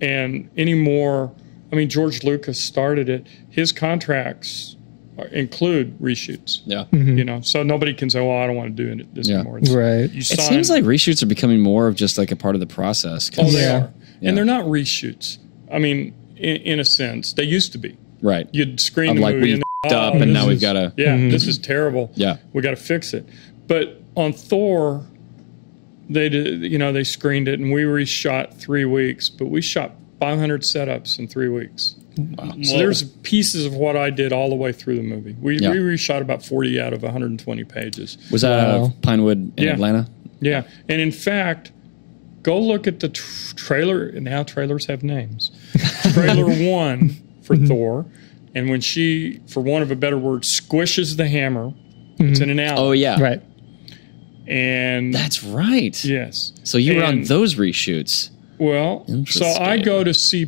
And anymore, I mean, George Lucas started it. His contracts include reshoots. Yeah. You know, so nobody can say, well, I don't want to do this anymore. It's, Right. you It sign- seems like reshoots are becoming more of just like a part of the process. Oh, they Yeah. are. Yeah. And they're not reshoots. I mean, in a sense, they used to be. Right. You'd screen I'm the like, movie we and f***ed up and this now we've is- got to... Yeah, this is terrible. Yeah. We got to fix it. But on Thor, they did, you know, they screened it and we reshot 3 weeks, but we shot 500 setups in 3 weeks. Wow. So there's pieces of what I did all the way through the movie. We Yeah. reshot about 40 out of 120 pages. Was that Wow. Pinewood in Yeah. Atlanta? Yeah. And in fact, go look at the trailer. Now trailers have names. Trailer 1 for Thor. And when she, for want of a better word, squishes the hammer, it's in an alley. Oh, yeah. Right. And That's right. yes. So you were on And- those reshoots. Well, so I Interesting. go to see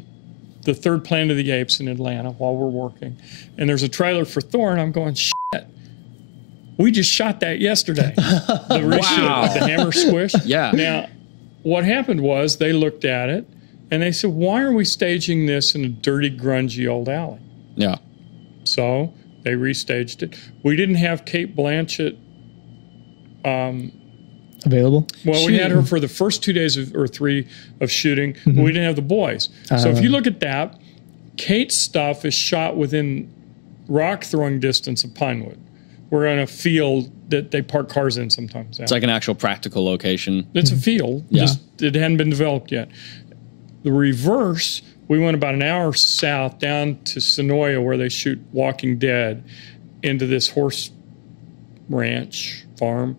the third Planet of the Apes in Atlanta while we're working. And there's a trailer for Thor, and I'm going, shit. We just shot that yesterday. The reshoot, Wow. the hammer squish. Yeah. Now, what happened was they looked at it, and they said, why are we staging this in a dirty, grungy old alley? Yeah. So they restaged it. We didn't have Kate Blanchett. Available. Well, we had her for the first 2 days or 3 of shooting, but we didn't have the boys. So if you look at that, Kate's stuff is shot within rock throwing distance of Pinewood. We're in a field that they park cars in sometimes. It's like an actual practical location. It's a field. Yeah. Just it hadn't been developed yet. The reverse, we went about an hour south down to Sonoya where they shoot Walking Dead into this horse ranch farm.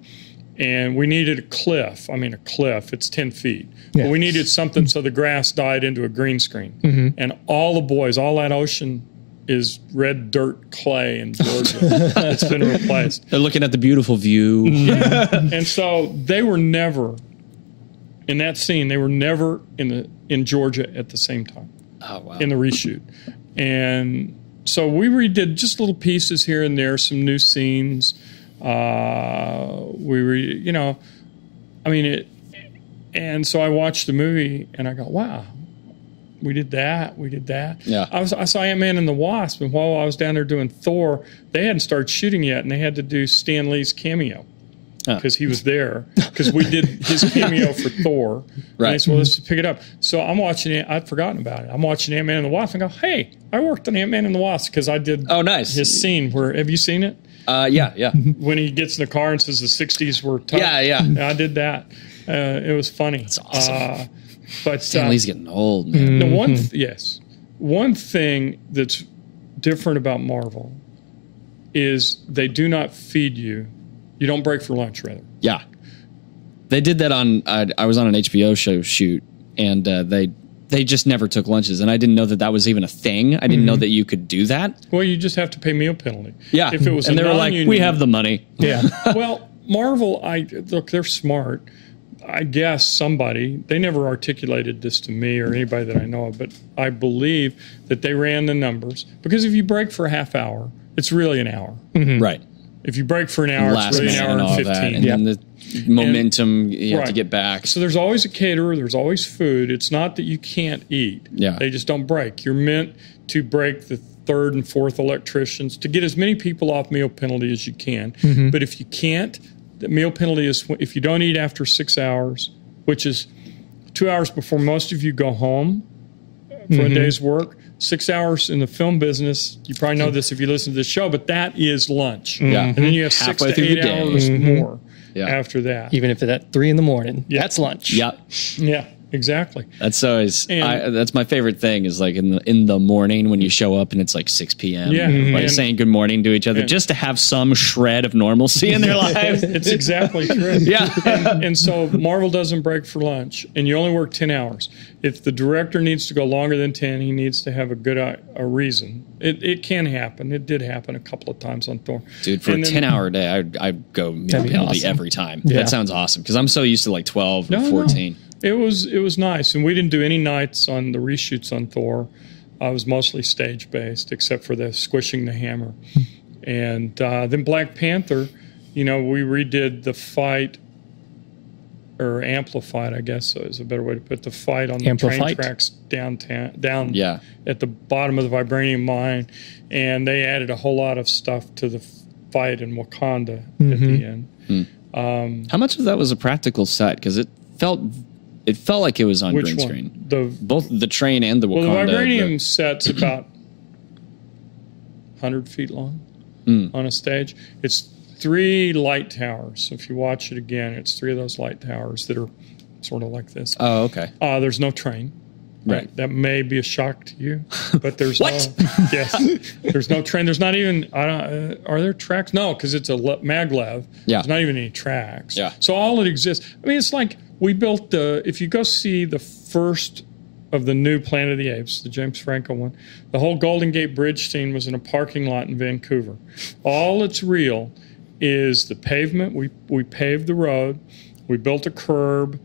And we needed a cliff. I mean, a cliff. It's 10 feet. Yeah. But we needed something so the grass died into a green screen. And all the boys, all that ocean is red dirt clay in Georgia. It's been replaced. They're looking at the beautiful view. And so they were never, in that scene, they were never in Georgia at the same time. Oh, wow. In the reshoot. And so we redid just little pieces here and there, some new scenes. And so I watched the movie and I go, wow, we did that. Yeah. I saw Ant-Man and the Wasp, and while I was down there doing Thor, they hadn't started shooting yet, and they had to do Stan Lee's cameo because he was there, because we did his cameo for Thor. Right. And they said, well, let's pick it up. So I'm watching it. I'd forgotten about it. I'm watching Ant-Man and the Wasp and go, hey, I worked on Ant-Man and the Wasp because I did Oh, nice. his scene where, have you seen it? Yeah. When he gets in the car and says the 60s were tough. Yeah. I did that. It was funny. That's awesome. But Stanley's getting old, man. the one thing that's different about Marvel is they do not feed you. You don't break for lunch, rather. Yeah. They did that on, I was on an HBO show shoot, and they just never took lunches, and I didn't know that was even a thing. I didn't know that you could do that. Well, you just have to pay meal penalty. Yeah. If it was and a they were like, non-union- we have the money. Yeah. Well, Marvel, look, they're smart. I guess somebody, they never articulated this to me or anybody that I know of, but I believe that they ran the numbers. Because if you break for a half hour, it's really an hour. Right. If you break for an hour, Last it's really an man hour and all and that. 15. And then the momentum you have to Right. get back. So there's always a caterer, there's always food. It's not that you can't eat. Yeah. They just don't break. You're meant to break the third and fourth electricians to get as many people off meal penalty as you can. But if you can't, the meal penalty is if you don't eat after 6 hours, which is 2 hours before most of you go home for a day's work. 6 hours in the film business, you probably know this if you listen to this show, but that is lunch. Yeah. And then you have Halfway 6 through to the 8 day. hours more Yeah. after that. Even if it's at 3 a.m, that's lunch. Yep. Yeah, exactly. That's always And- that's my favorite thing is like in the morning when you show up and it's like 6 p.m. Yeah. Everybody's And- saying good morning to each other just to have some shred of normalcy in their lives. It's exactly true. Yeah. And so Marvel doesn't break for lunch, and you only work 10 hours. If the director needs to go longer than 10, he needs to have a reason. It can happen. It did happen a couple of times on Thor. Dude, for And a then- 10-hour day, I'd go meal That'd be penalty awesome. every time. Yeah. That sounds awesome because I'm so used to like 12 or 14. It was nice, and we didn't do any nights on the reshoots on Thor. I was mostly stage based, except for the squishing the hammer. And then Black Panther, we redid the fight, or amplified, I guess is a better way to put it, the fight on the train Amplified. tracks down Yeah. at the bottom of the vibranium mine, and they added a whole lot of stuff to the fight in Wakanda at the end. How much of that was a practical set? Because it felt like it was on Which green one? screen. The Both the train and the Wakanda. Well, the vibranium set's about 100 feet long on a stage. It's 3 light towers. So if you watch it again, it's 3 of those light towers that are sort of like this. Oh, okay. There's no train. Right. That may be a shock to you, but there's What? Yes, there's no train. There's not even. Are there tracks? No, because it's a maglev. Yeah. There's not even any tracks. Yeah. So all that exists. I mean, it's like we built the. If you go see the first of the new Planet of the Apes, the James Franco one, the whole Golden Gate Bridge scene was in a parking lot in Vancouver. All that's real is the pavement. We paved the road, we built a curb,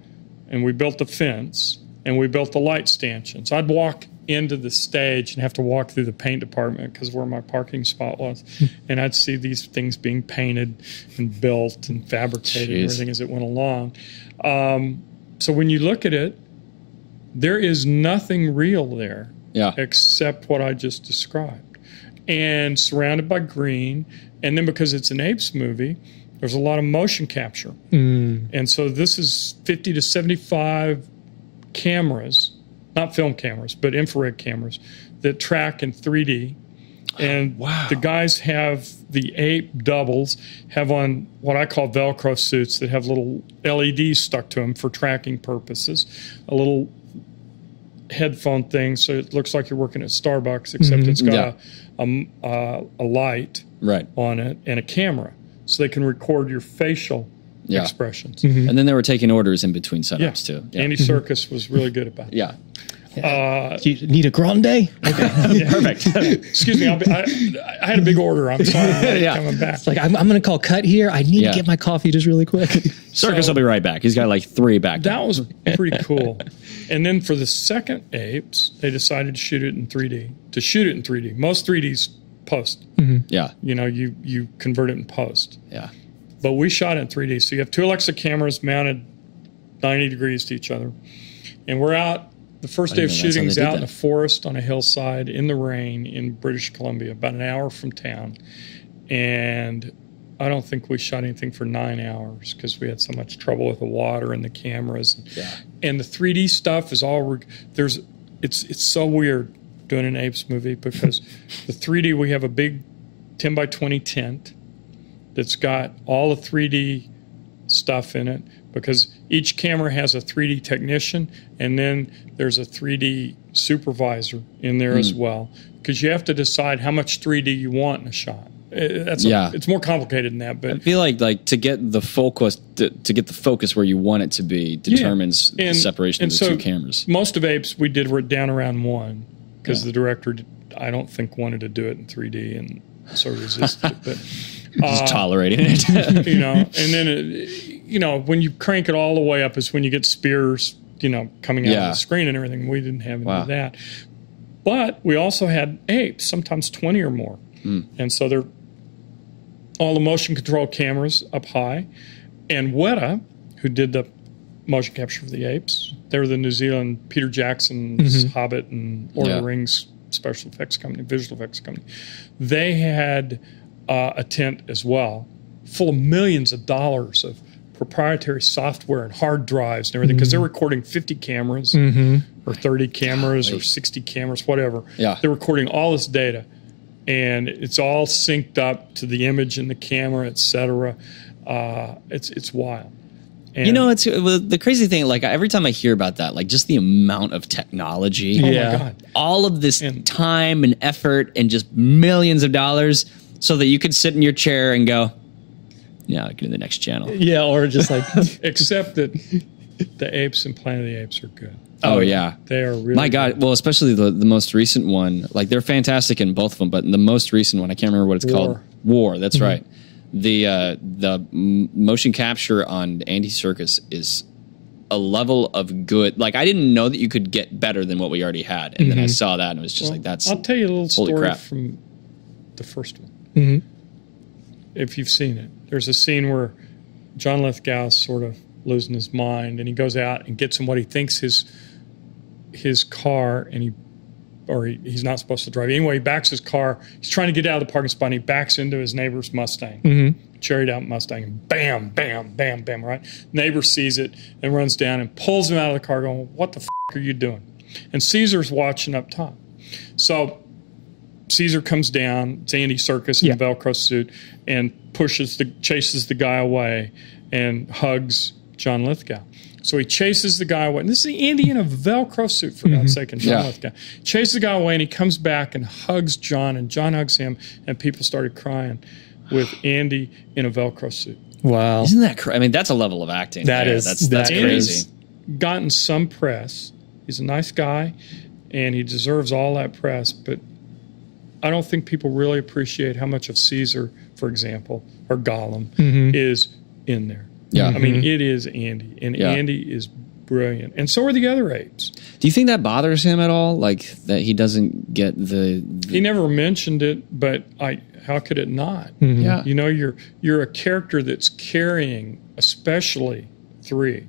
and we built the fence, and we built the light stanchions. I'd walk into the stage and have to walk through the paint department because where my parking spot was, and I'd see these things being painted and built and fabricated and everything as it went along. So when you look at it, there is nothing real there except what I just described, and surrounded by green. And then because it's an Apes movie, there's a lot of motion capture. And so this is 50 to 75 cameras, not film cameras, but infrared cameras that track in 3D. And the guys have the ape doubles have on what I call Velcro suits that have little LEDs stuck to them for tracking purposes, a headphone thing, so it looks like you're working at Starbucks, except it's got a light on it and a camera, so they can record your facial expressions. And then they were taking orders in between setups too. Yeah. Andy Serkis was really good about it. Do you need a grande? Perfect. Excuse me, I had a big order. I'm sorry, I'm late coming back. It's like, I'm going to call cut here. I need to get my coffee just really quick. Circus will be right back. He's got like 3 back. That was pretty cool. And then for the second Apes, they decided to shoot it in 3D. Most 3D's post. Yeah. You convert it in post. Yeah. But we shot it in 3D. So you have 2 Alexa cameras mounted 90 degrees to each other. And we're out. The first day of shooting is out in a forest on a hillside in the rain in British Columbia, about an hour from town. And I don't think we shot anything for 9 hours because we had so much trouble with the water and the cameras. And the 3D stuff is all it's so weird doing an Apes movie because the 3D, we have a big 10 by 20 tent that's got all the 3D stuff in it. because each camera has a 3D technician, and then there's a 3D supervisor in there as well, because you have to decide how much 3D you want in a shot. It's more complicated than that, but I feel like to get the focus to get the focus where you want it to be determines the separation of the two cameras. Most of Apes we did down around 1 because the director, I don't think, wanted to do it in 3D and sort of resisted it, but just tolerating it. and then when you crank it all the way up is when you get spears, coming out of the screen and everything. We didn't have any of that, but we also had Apes, sometimes 20 or more, and so they're all the motion control cameras up high, and Weta, who did the motion capture for the Apes, they're the New Zealand Peter Jackson's Hobbit and Lord of the Rings special effects company, visual effects company. They had a tent as well, full of millions of dollars of proprietary software and hard drives and everything, because they're recording 50 cameras or 30 cameras or 60 cameras, whatever. Yeah. They're recording all this data, and it's all synced up to the image and the camera, etc. It's wild. And it's the crazy thing. Like every time I hear about that, like just the amount of technology, my God, all of this time and effort and just millions of dollars, so that you could sit in your chair and go, "Yeah, get to the next channel." Yeah, or just like, except that the Apes and Planet of the Apes are good. Oh yeah, they are really. My God, good. well, especially the most recent one. Like they're fantastic in both of them, but in the most recent one, I can't remember what it's called. War. That's right. The motion capture on Andy Serkis is a level of good. Like I didn't know that you could get better than what we already had, and then I saw that and it was just like, that's. I'll tell you a little story crap. from the first one. If you've seen it, there's a scene where John Lithgow's sort of losing his mind, and he goes out and gets in what he thinks his car, and he's not supposed to drive. Anyway, he backs his car. He's trying to get out of the parking spot, and he backs into his neighbor's Mustang, cherried out Mustang, and bam, bam, bam, bam, right? Neighbor sees it and runs down and pulls him out of the car going, "What the f*** are you doing?" And Caesar's watching up top. So Caesar comes down, it's Andy Serkis in a Velcro suit, and chases the guy away and hugs John Lithgow. So he chases the guy away. And this is Andy in a Velcro suit, for God's sake, and John Lithgow. Chases the guy away, and he comes back and hugs John, and John hugs him, and people started crying with Andy in a Velcro suit. wow. Isn't that crazy? I mean, that's a level of acting. That there. is- That's that crazy. Andy's gotten some press. He's a nice guy, and he deserves all that press, but I don't think people really appreciate how much of Caesar, for example, or Gollum, is in there. Yeah. I mean, it is Andy, and Andy is brilliant, and so are the other apes. Do you think that bothers him at all? Like that he doesn't get the He never mentioned it, but how could it not? yeah. You're a character that's carrying, especially 3.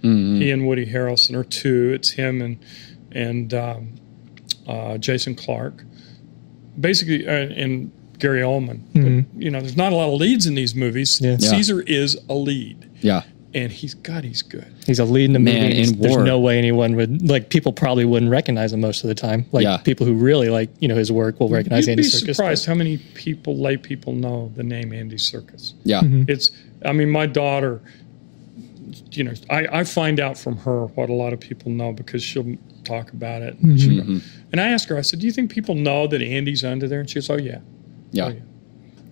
He and Woody Harrelson are 2. It's him and Jason Clarke, basically, and Gary Oldman. But, there's not a lot of leads in these movies. Yeah. Caesar is a lead. Yeah. And he's good. He's a lead in the movie. Man, in There's War. no way anyone would, like, people probably wouldn't recognize him most of the time. Like, people who really like, his work will recognize You'd Andy be Serkis. surprised how many lay people know the name Andy Serkis. Yeah. My daughter, I find out from her what a lot of people know because she'll talk about it. And I asked her, I said, "Do you think people know that Andy's under there?" And she goes, "Oh, yeah. Yeah. Oh, yeah."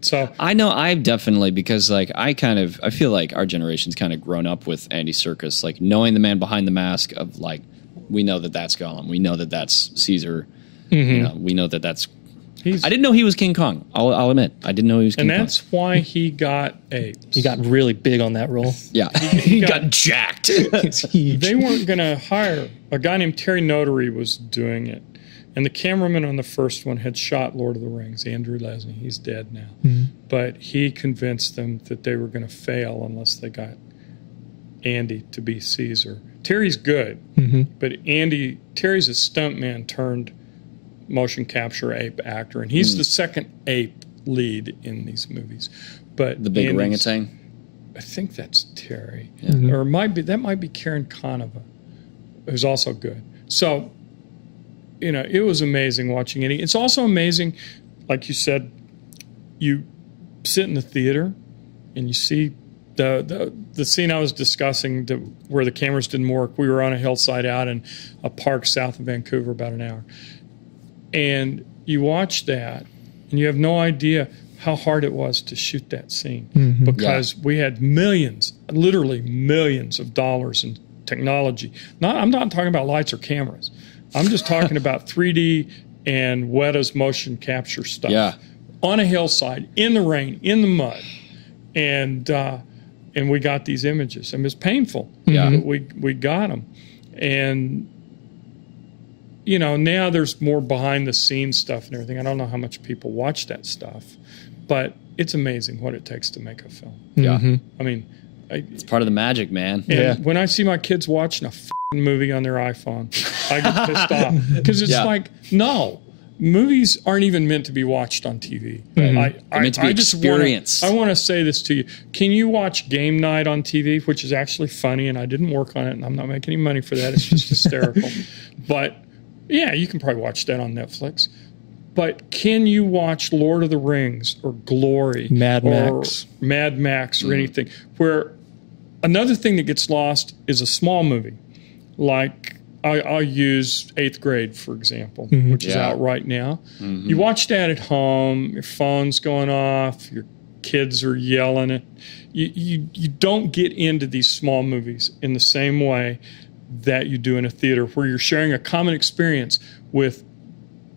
So I know I've definitely, because like I feel like our generation's kind of grown up with Andy Serkis, like knowing the man behind the mask of like, we know that that's Gollum. We know that that's Caesar. We know that that's, I didn't know he was King Kong. I'll admit, I didn't know he was King Kong. And that's why he got Apes. He got really big on that role. Yeah. He got jacked. It's huge. They weren't going to hire, a guy named Terry Notary was doing it. And the cameraman on the first one had shot Lord of the Rings, Andrew Lesney. He's dead now. But he convinced them that they were going to fail unless they got Andy to be Caesar. Terry's good, but Terry's a stuntman turned motion capture ape actor, and he's the second ape lead in these movies. But The big Andy's- orangutan. I think that's Terry, or that might be Karen Conova, who's also good. So, it was amazing watching it. It's also amazing, like you said, you sit in the theater and you see the the scene I was discussing where the cameras didn't work, we were on a hillside out in a park south of Vancouver, about an hour. And you watch that, and you have no idea how hard it was to shoot that scene because we had millions, literally millions of dollars in technology. I'm not talking about lights or cameras. I'm just talking about 3D and Weta's motion capture stuff. Yeah. On a hillside, in the rain, in the mud. And we got these images. I mean, it's painful. Yeah. But we got them. And, you know, now there's more behind the scenes stuff and everything. I don't know how much people watch that stuff, but it's amazing what it takes to make a film. Yeah. I mean, It's part of the magic, man. and when I see my kids watching a movie on their iPhone, I get pissed off because it's like, no, movies aren't even meant to be watched on TV. They're meant to be experienced. I want to say this to you. Can you watch Game Night on TV, which is actually funny, and I didn't work on it, and I'm not making any money for that. It's just hysterical. But, yeah, you can probably watch that on Netflix. But can you watch Lord of the Rings or Glory Mad Max or anything? Where another thing that gets lost is a small movie. Like I'll use 8th Grade, for example, which is out right now. You watch that at home, your phone's going off, your kids are yelling it. You don't get into these small movies in the same way that you do in a theater where you're sharing a common experience with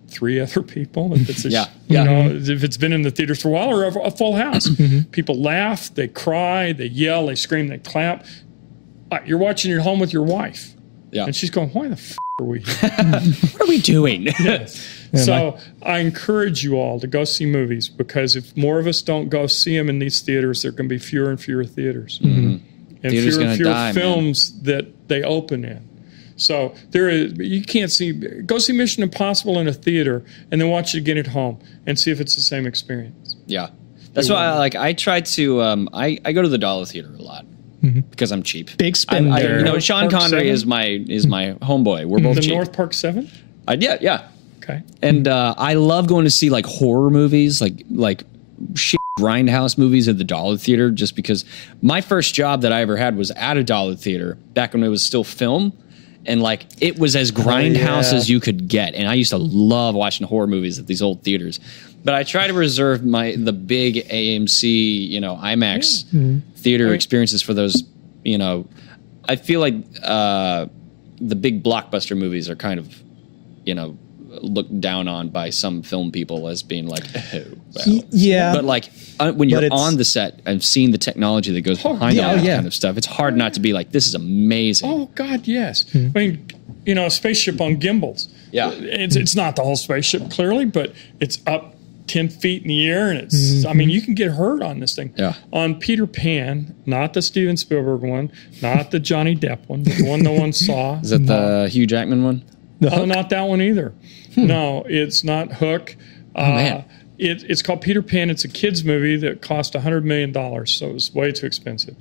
3 other people. If it's you know, if it's been in the theaters for a while, or a full house. People laugh, they cry, they yell, they scream, they clap. You're watching it at home with your wife. Yeah. And she's going, why the f*** are we here? What are we doing? So I encourage you all to go see movies, because if more of us don't go see them in these theaters, there can be fewer and fewer theaters. And Theater's fewer and fewer die, films that they open in. So you can't go see Mission Impossible in a theater and then watch it again at home and see if it's the same experience. Yeah. That's why I try to, I go to the Dollar Theater a lot. Because I'm cheap. Big spender. You know, Sean Park Connery 7? is my homeboy. We're both The cheap. North Park 7? Yeah. Okay. And I love going to see like horror movies, like shit grindhouse movies at the Dollar Theater, just because my first job that I ever had was at a Dollar Theater back when it was still film. And like it was as grindhouse as you could get. And I used to love watching horror movies at these old theaters. But I try to reserve the big AMC, you know, IMAX theater experiences for those, you know. I feel like the big blockbuster movies are kind of, you know, looked down on by some film people as being like, oh, well. Yeah. But like when you're on the set and seeing the technology that goes behind all that kind of stuff, it's hard not to be like, this is amazing. Oh, God, yes. I mean, you know, a spaceship on gimbals. Yeah. It's not the whole spaceship, clearly, but it's up 10 feet in the air, and it's, I mean, you can get hurt on this thing. Yeah. On Peter Pan, not the Steven Spielberg one, not the Johnny Depp one, but the one no one saw. Is that the Hugh Jackman one? Oh, not that one either. No, it's not Hook. Man. It's called Peter Pan. It's a kid's movie that cost $100 million, so it was way too expensive.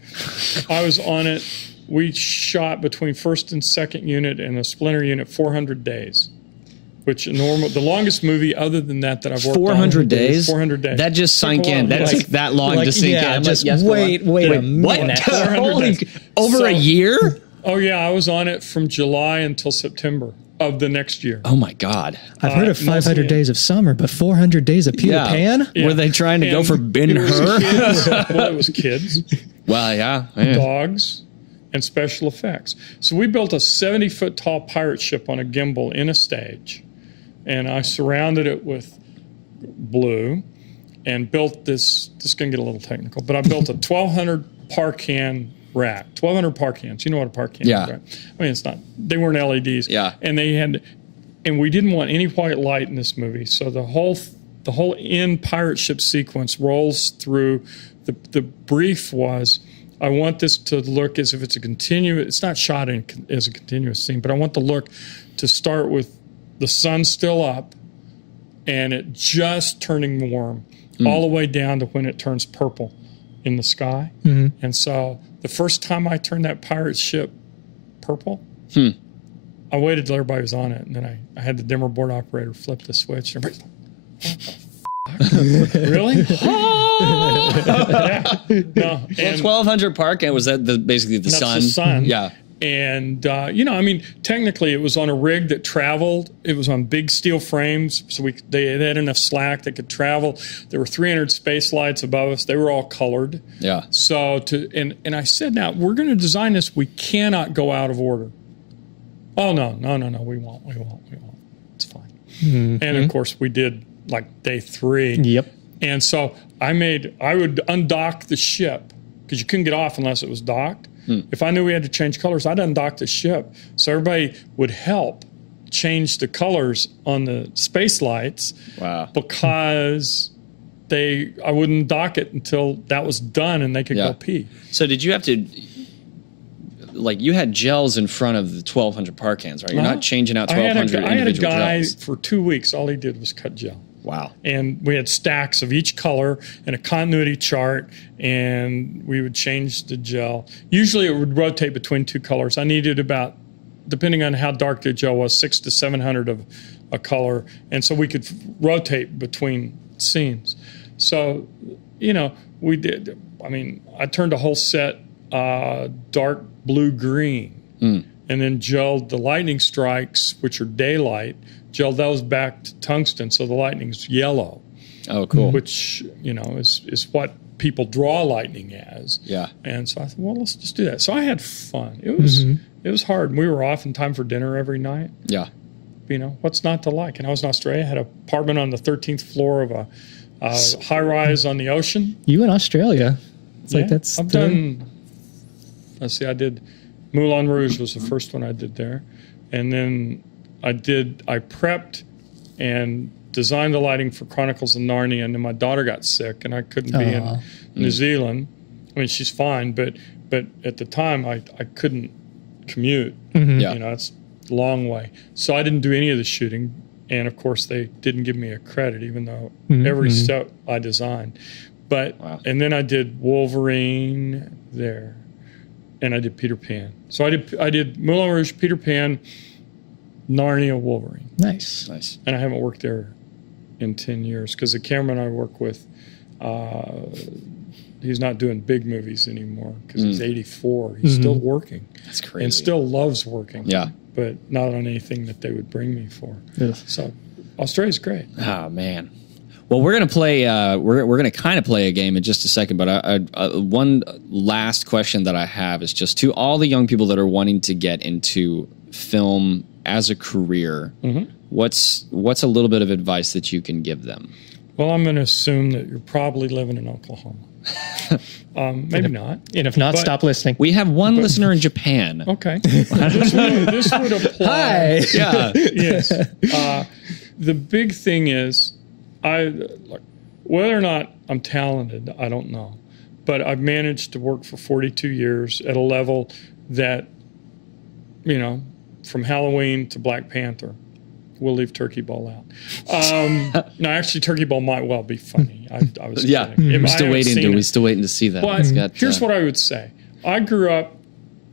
I was on it. We shot between first and second unit and a splinter unit 400 days. Which the longest movie other than that I've worked 400 on. days? 400 days. That just sank in. That took that long to sink in. I'm Just like, yes, wait a minute. What? Holy, over a year? Oh, yeah. I was on it from July until September of the next year. Oh, my God. I've heard of 500 days of summer, but 400 days of Peter Pan? Yeah. Were they trying to go for Ben-Hur? Well, it was kids, Well, yeah. dogs, and special effects. So we built a 70-foot tall pirate ship on a gimbal in a stage. And I surrounded it with blue and built this is going to get a little technical, but I built a 1,200 Parcan rack. 1,200 Parcans. You know what a Parcan is, right? I mean, they weren't LEDs. Yeah. And we didn't want any white light in this movie. So the whole end pirate ship sequence rolls through. The brief was, I want this to look as if it's it's not shot as a continuous scene, but I want the look to start with the sun's still up and it just turning warm all the way down to when it turns purple in the sky. And so the first time I turned that pirate ship purple, I waited till everybody was on it, and then I had the dimmer board operator flip the switch. And everybody's like, what the f***? Really? No, Well, 1200 Park, and was that basically the that's sun? the sun. Yeah. And, I mean, technically it was on a rig that traveled. It was on big steel frames. So they had enough slack that could travel. There were 300 space lights above us. They were all colored. Yeah. So and I said, now we're going to design this. We cannot go out of order. Oh, no. We won't. It's fine. Mm-hmm. And of course we did like day 3. Yep. And so I would undock the ship because you couldn't get off unless it was docked. If I knew we had to change colors, I'd undock the ship. So everybody would help change the colors on the space lights. Wow. Because I wouldn't dock it until that was done and they could go pee. So did you have to, like, you had gels in front of the 1200 Park cans, right? You're not changing out 1200 I had a individual guy gels. for 2 weeks. All he did was cut gel. Wow. And we had stacks of each color and a continuity chart, and we would change the gel. Usually it would rotate between 2 colors. I needed about, depending on how dark the gel was, 600 to 700 of a color. And so we could rotate between scenes. So, we did. I mean, I turned a whole set dark blue-green and then gelled the lightning strikes, which are daylight, gelled those back to tungsten, so the lightning's yellow. Oh, cool. Which, is what people draw lightning as. Yeah. And so I thought, well, let's just do that. So I had fun. It was hard. We were off in time for dinner every night. Yeah. What's not to like? And I was in Australia. I had an apartment on the 13th floor of a high-rise on the ocean. You in Australia? It's like that's. I've done. Let's see. I did. Moulin Rouge was the first one I did there, and then I prepped and designed the lighting for Chronicles of Narnia, and then my daughter got sick, and I couldn't be in New Zealand. I mean, she's fine, but at the time I couldn't commute. Mm-hmm. Yeah. It's a long way, so I didn't do any of the shooting, and of course they didn't give me a credit, even though every step I designed. But and then I did Wolverine there, and I did Peter Pan. So I did Moulin Rouge, Peter Pan, Narnia, Wolverine. Nice. And I haven't worked there in 10 years because the cameraman I work with, he's not doing big movies anymore because he's 84. He's still working. That's crazy. And still loves working. Yeah. But not on anything that they would bring me for. Yeah. So Australia's great. Oh, man. Well, we're gonna play. We're gonna kind of play a game in just a second. But one last question that I have is just to all the young people that are wanting to get into film as a career. What's a little bit of advice that you can give them? Well, I'm going to assume that you're probably living in Oklahoma. Maybe not. And if not, stop listening. We have one listener in Japan. Okay. This would apply. Hi. Yeah. Yes. The big thing is, whether or not I'm talented, I don't know. But I've managed to work for 42 years at a level that, from Halloween to Black Panther. We'll leave Turkey Ball out. No, actually, Turkey Ball might well be funny. I was kidding. We're still waiting to see that. But here's what I would say. I grew up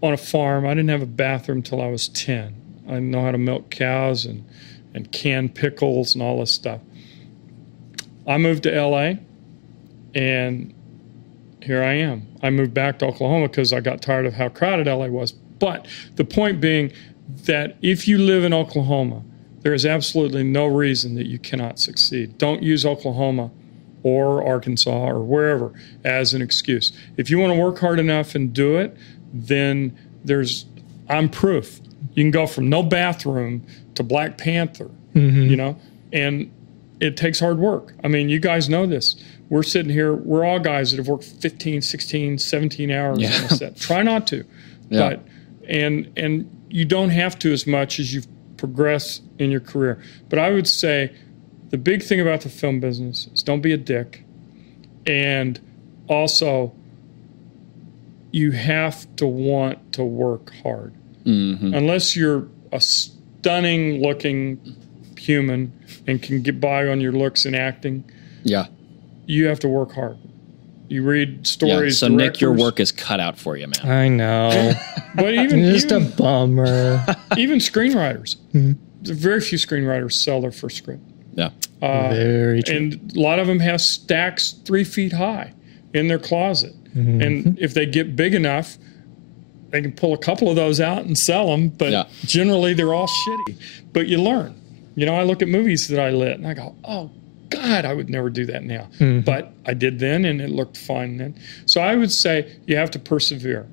on a farm. I didn't have a bathroom until I was 10. I know how to milk cows and can pickles and all this stuff. I moved to L.A., and here I am. I moved back to Oklahoma because I got tired of how crowded L.A. was. But the point being that if you live in Oklahoma, there is absolutely no reason that you cannot succeed. Don't use Oklahoma or Arkansas or wherever as an excuse. If you want to work hard enough and do it, then I'm proof. You can go from no bathroom to Black Panther, and it takes hard work. I mean, you guys know this. We're sitting here, we're all guys that have worked 15, 16, 17 hours on a set. Try not to. Yeah. But and you don't have to as much as you've progressed in your career. But I would say the big thing about the film business is don't be a dick. And also, you have to want to work hard. Unless you're a stunning looking human and can get by on your looks and acting, you have to work hard. You read stories. So Nick, your work is cut out for you, man. I know. But even a bummer. Even screenwriters. Very few screenwriters sell their first script. Yeah. Very true. And a lot of them have stacks 3 feet high. in their closet. And if they get big enough, they can pull a couple of those out and sell them, but generally they're all shitty. But you learn. You know, I look at movies that I lit and I go, oh, God, I would never do that now. But I did then, and it looked fine then. So I would say you have to persevere.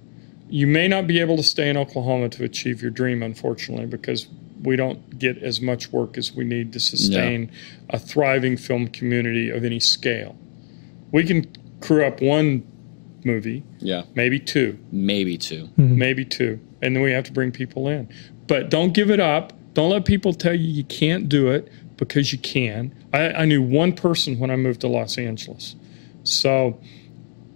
You may not be able to stay in Oklahoma to achieve your dream, unfortunately, because we don't get as much work as we need to sustain a thriving film community of any scale. We can crew up one movie, maybe two. Maybe two. Maybe two. And then we have to bring people in. But don't give it up. Don't let people tell you you can't do it, because you can. I knew one person when I moved to Los Angeles. So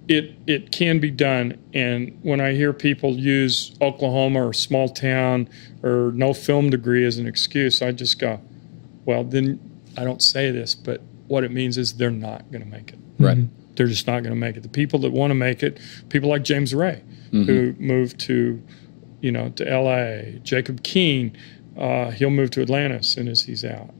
it can be done. And when I hear people use Oklahoma or small town or no film degree as an excuse, I just go, well, then I don't say this, but what it means is they're not going to make it. Right. They're just not going to make it. The people that want to make it, people like James Ray, who moved to, to L.A., Jacob Keane, he'll move to Atlanta as soon as he's out,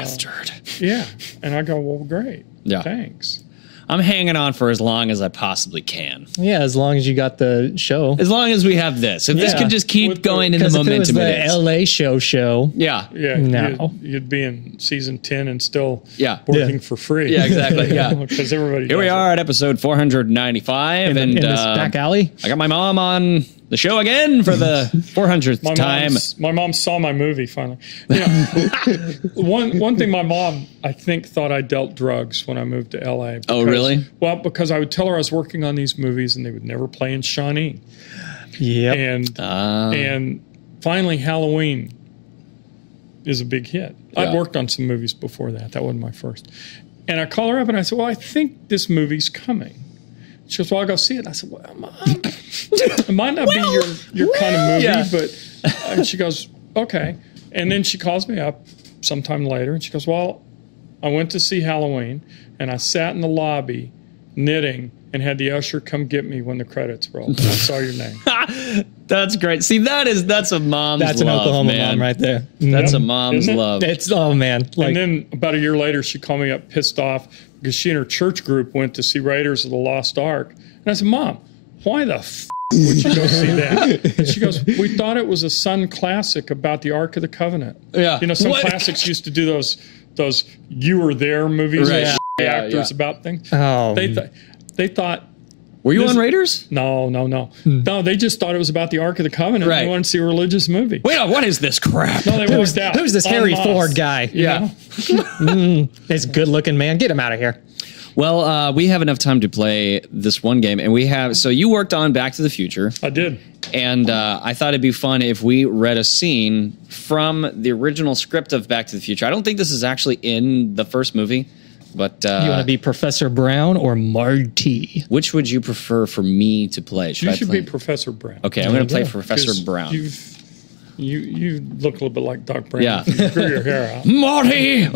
Bastard. Yeah. And I go, well, great. Yeah. Thanks. I'm hanging on for as long as I possibly can. Yeah, as long as you got the show. As long as we have this. If this could just keep going in the momentum if it was it is. the LA show. Yeah. Yeah. No. You'd be in season 10 and still working for free. Yeah, exactly. Yeah. Because everybody Here we are at episode 495. In this back alley. I got my mom on the show again for the 400th time. My mom saw my movie finally. One thing, my mom, I think, thought I dealt drugs when I moved to LA. Because, oh, really? Well, because I would tell her I was working on these movies and they would never play in Shawnee. Yep. And finally, Halloween is a big hit. I'd worked on some movies before that. That wasn't my first. And I call her up and I said, well, I think this movie's coming. She goes, well, I'll go see it. And I said, well, Mom, it might not be your kind of movie, but and she goes, okay. And then she calls me up sometime later and she goes, well, I went to see Halloween and I sat in the lobby knitting and had the usher come get me when the credits rolled. And I saw your name. That's great. See, that's a mom's love. That's an Oklahoma man. mom right there. That's a mom's love. It's, oh, man. And then about a year later, she called me up pissed off because she and her church group went to see Raiders of the Lost Ark. And I said, Mom, why the would you go see that? And she goes, we thought it was a Sun classic about the Ark of the Covenant. Yeah. Some classics used to do those You Were There movies with actors about things. Oh. They thought... Were you on Raiders? No. No, they just thought it was about the Ark of the Covenant. Right. They wanted to see a religious movie. Wait, what is this crap? No, they worked out. Who's this Harry Ford guy? Yeah. This good-looking man. Get him out of here. Well, we have enough time to play this one game, and we have. So you worked on Back to the Future. I did. And I thought it'd be fun if we read a scene from the original script of Back to the Future. I don't think this is actually in the first movie, but you want to be Professor Brown or Marty? Which would you prefer for me to play? You should be Professor Brown. Okay, I'm going to play Professor Brown. You look a little bit like Doc Brown. Yeah. You grew your hair out. Marty!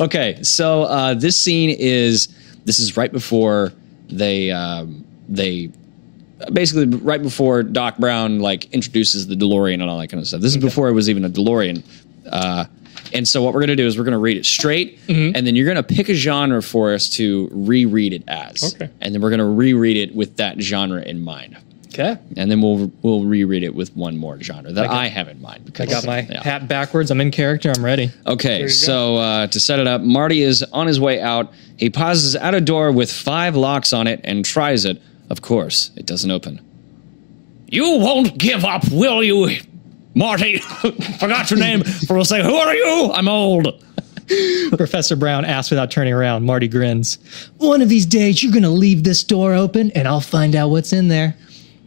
Okay, so this scene is right before they basically right before Doc Brown introduces the DeLorean and all that kind of stuff. This is before it was even a DeLorean. And so what we're going to do is we're going to read it straight, and then you're going to pick a genre for us to reread it as. Okay. And then we're going to reread it with that genre in mind. Okay. And then we'll reread it with one more genre that I have in mind. I got my hat backwards. I'm in character. I'm ready. Okay, so to set it up, Marty is on his way out. He pauses at a door with 5 locks on it and tries it. Of course, it doesn't open. You won't give up, will you, Marty? Forgot your name for a second. Who are you? I'm old. Professor Brown asks without turning around. Marty grins. One of these days, you're going to leave this door open, and I'll find out what's in there.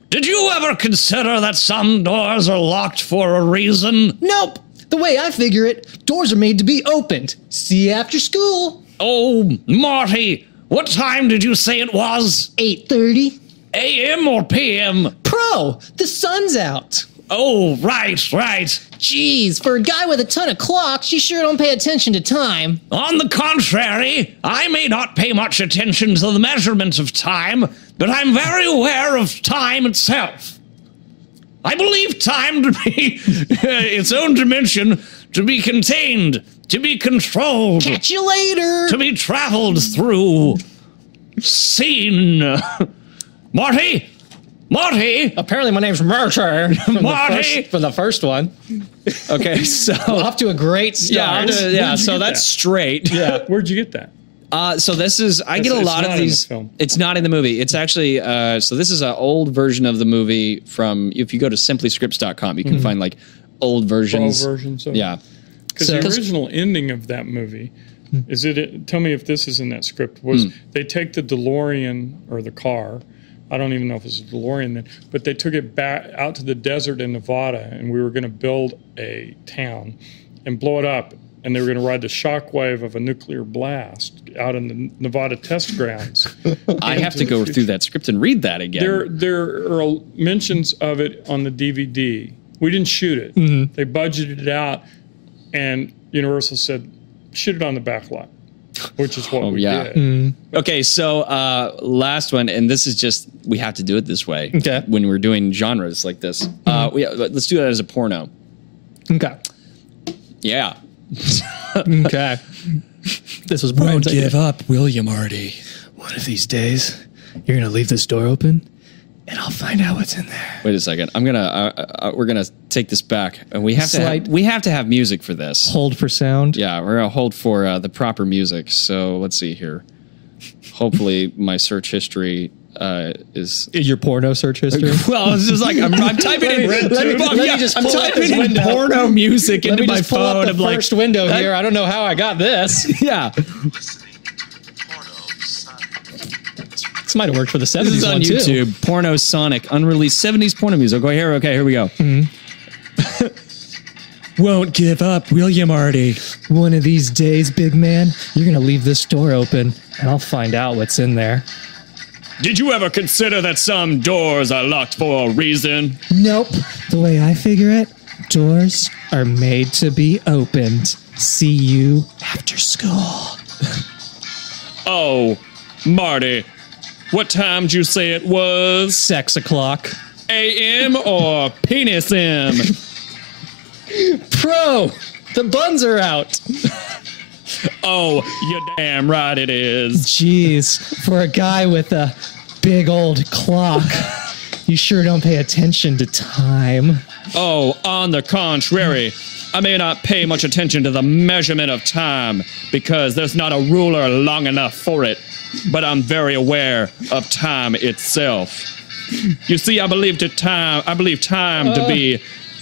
Did you ever consider that some doors are locked for a reason? Nope. The way I figure it, doors are made to be opened. See you after school. Oh, Marty, what time did you say it was? 8:30. A.M. or P.M.? Pro, the sun's out. Oh, right. Jeez, for a guy with a ton of clocks, you sure don't pay attention to time. On the contrary, I may not pay much attention to the measurement of time, but I'm very aware of time itself. I believe time to be its own dimension, to be contained, to be controlled. Catch you later. To be traveled through. Scene. Marty. Apparently, my name's Marty. Marty! For the first one. Okay, so Off to a great start. so that's straight. Yeah. Where'd you get that? So this is I get a It's lot of not in these. the film. It's not in the movie. It's actually so this is an old version of the movie from. If you go to simplyscripts.com, you can find like old versions. Pro versions of Yeah. Because the original ending of that movie is it. Tell me if this is in that script. Was they take the DeLorean or the car? I don't even know if it was a DeLorean then, but they took it back out to the desert in Nevada, and we were going to build a town and blow it up, and they were going to ride the shockwave of a nuclear blast out in the Nevada test grounds. I have to go through that script and read that again. There are mentions of it on the DVD. We didn't shoot it. They budgeted it out, and Universal said, shoot it on the back lot, which is what we did. Okay, so last one, and this is just, we have to do it this way when we're doing genres like this. Let's do that as a porno. Okay. Yeah. Okay. This was Don't give up, will you, Marty? One of these days, you're going to leave this door open, and I'll find out what's in there. Wait a second. We're gonna take this back, and we have to have music for this. Hold for sound. Yeah, we're gonna hold for the proper music. So let's see here. Hopefully, my search history is Your porno search history. well. It's just like I'm typing in. I'm typing in porno music into my just pull up phone. the I'm like, first window here. I don't know how I got this. yeah. This might have worked for the 70s This is on one, YouTube. too. Porno Sonic, unreleased 70s porno music. Go here. Okay, here we go. Won't give up, will you, Marty? One of these days, big man, you're going to leave this door open, and I'll find out what's in there. Did you ever consider that some doors are locked for a reason? Nope. The way I figure it, doors are made to be opened. See you after school. Oh, Marty, what time did you say it was? 6 o'clock. AM or penis M? Pro, the buns are out. Oh, you're damn right it is. Jeez, for a guy with a big old clock, you sure don't pay attention to time. Oh, on the contrary, I may not pay much attention to the measurement of time because there's not a ruler long enough for it, but I'm very aware of time itself. You see, I believe time to be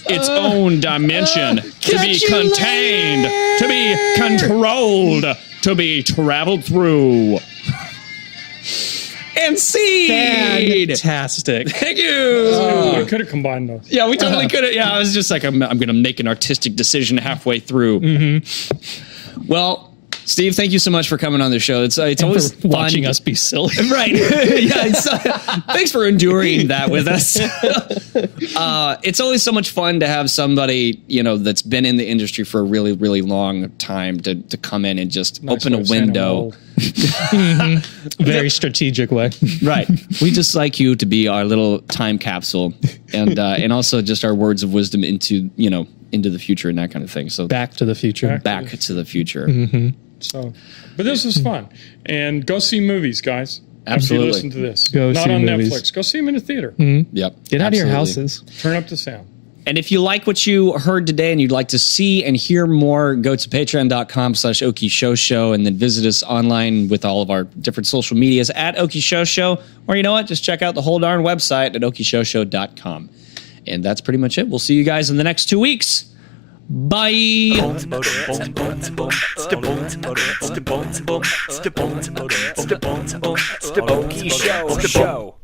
its own dimension, to be contained, to be controlled, to be traveled through. And seed! Fantastic. Thank you! We could have combined those. Yeah, we totally could have. Yeah, I was just like, I'm going to make an artistic decision halfway through. Well, Steve, thank you so much for coming on the show. It's always for watching us be silly. Right. Yeah. Thanks for enduring that with us. It's always so much fun to have somebody, that's been in the industry for a really, really long time to come in and just open a window. Very strategic way. Right. We just like you to be our little time capsule and also just our words of wisdom into the future and that kind of thing. So Back to the future. back to the future. So, but this was fun. And go see movies, guys. Absolutely. After you listen to this. Go Not see on movies. Netflix. Go see them in a theater. Yep. Get out of your Absolutely. houses. Turn up the sound. And if you like what you heard today and you'd like to see and hear more, go to patreon.com/Okie Show and then visit us online with all of our different social medias at Okie Show. Or you know what? Just check out the whole darn website at okieshowshow.com. And that's pretty much it. We'll see you guys in the next 2 weeks. Bye. Okie Show.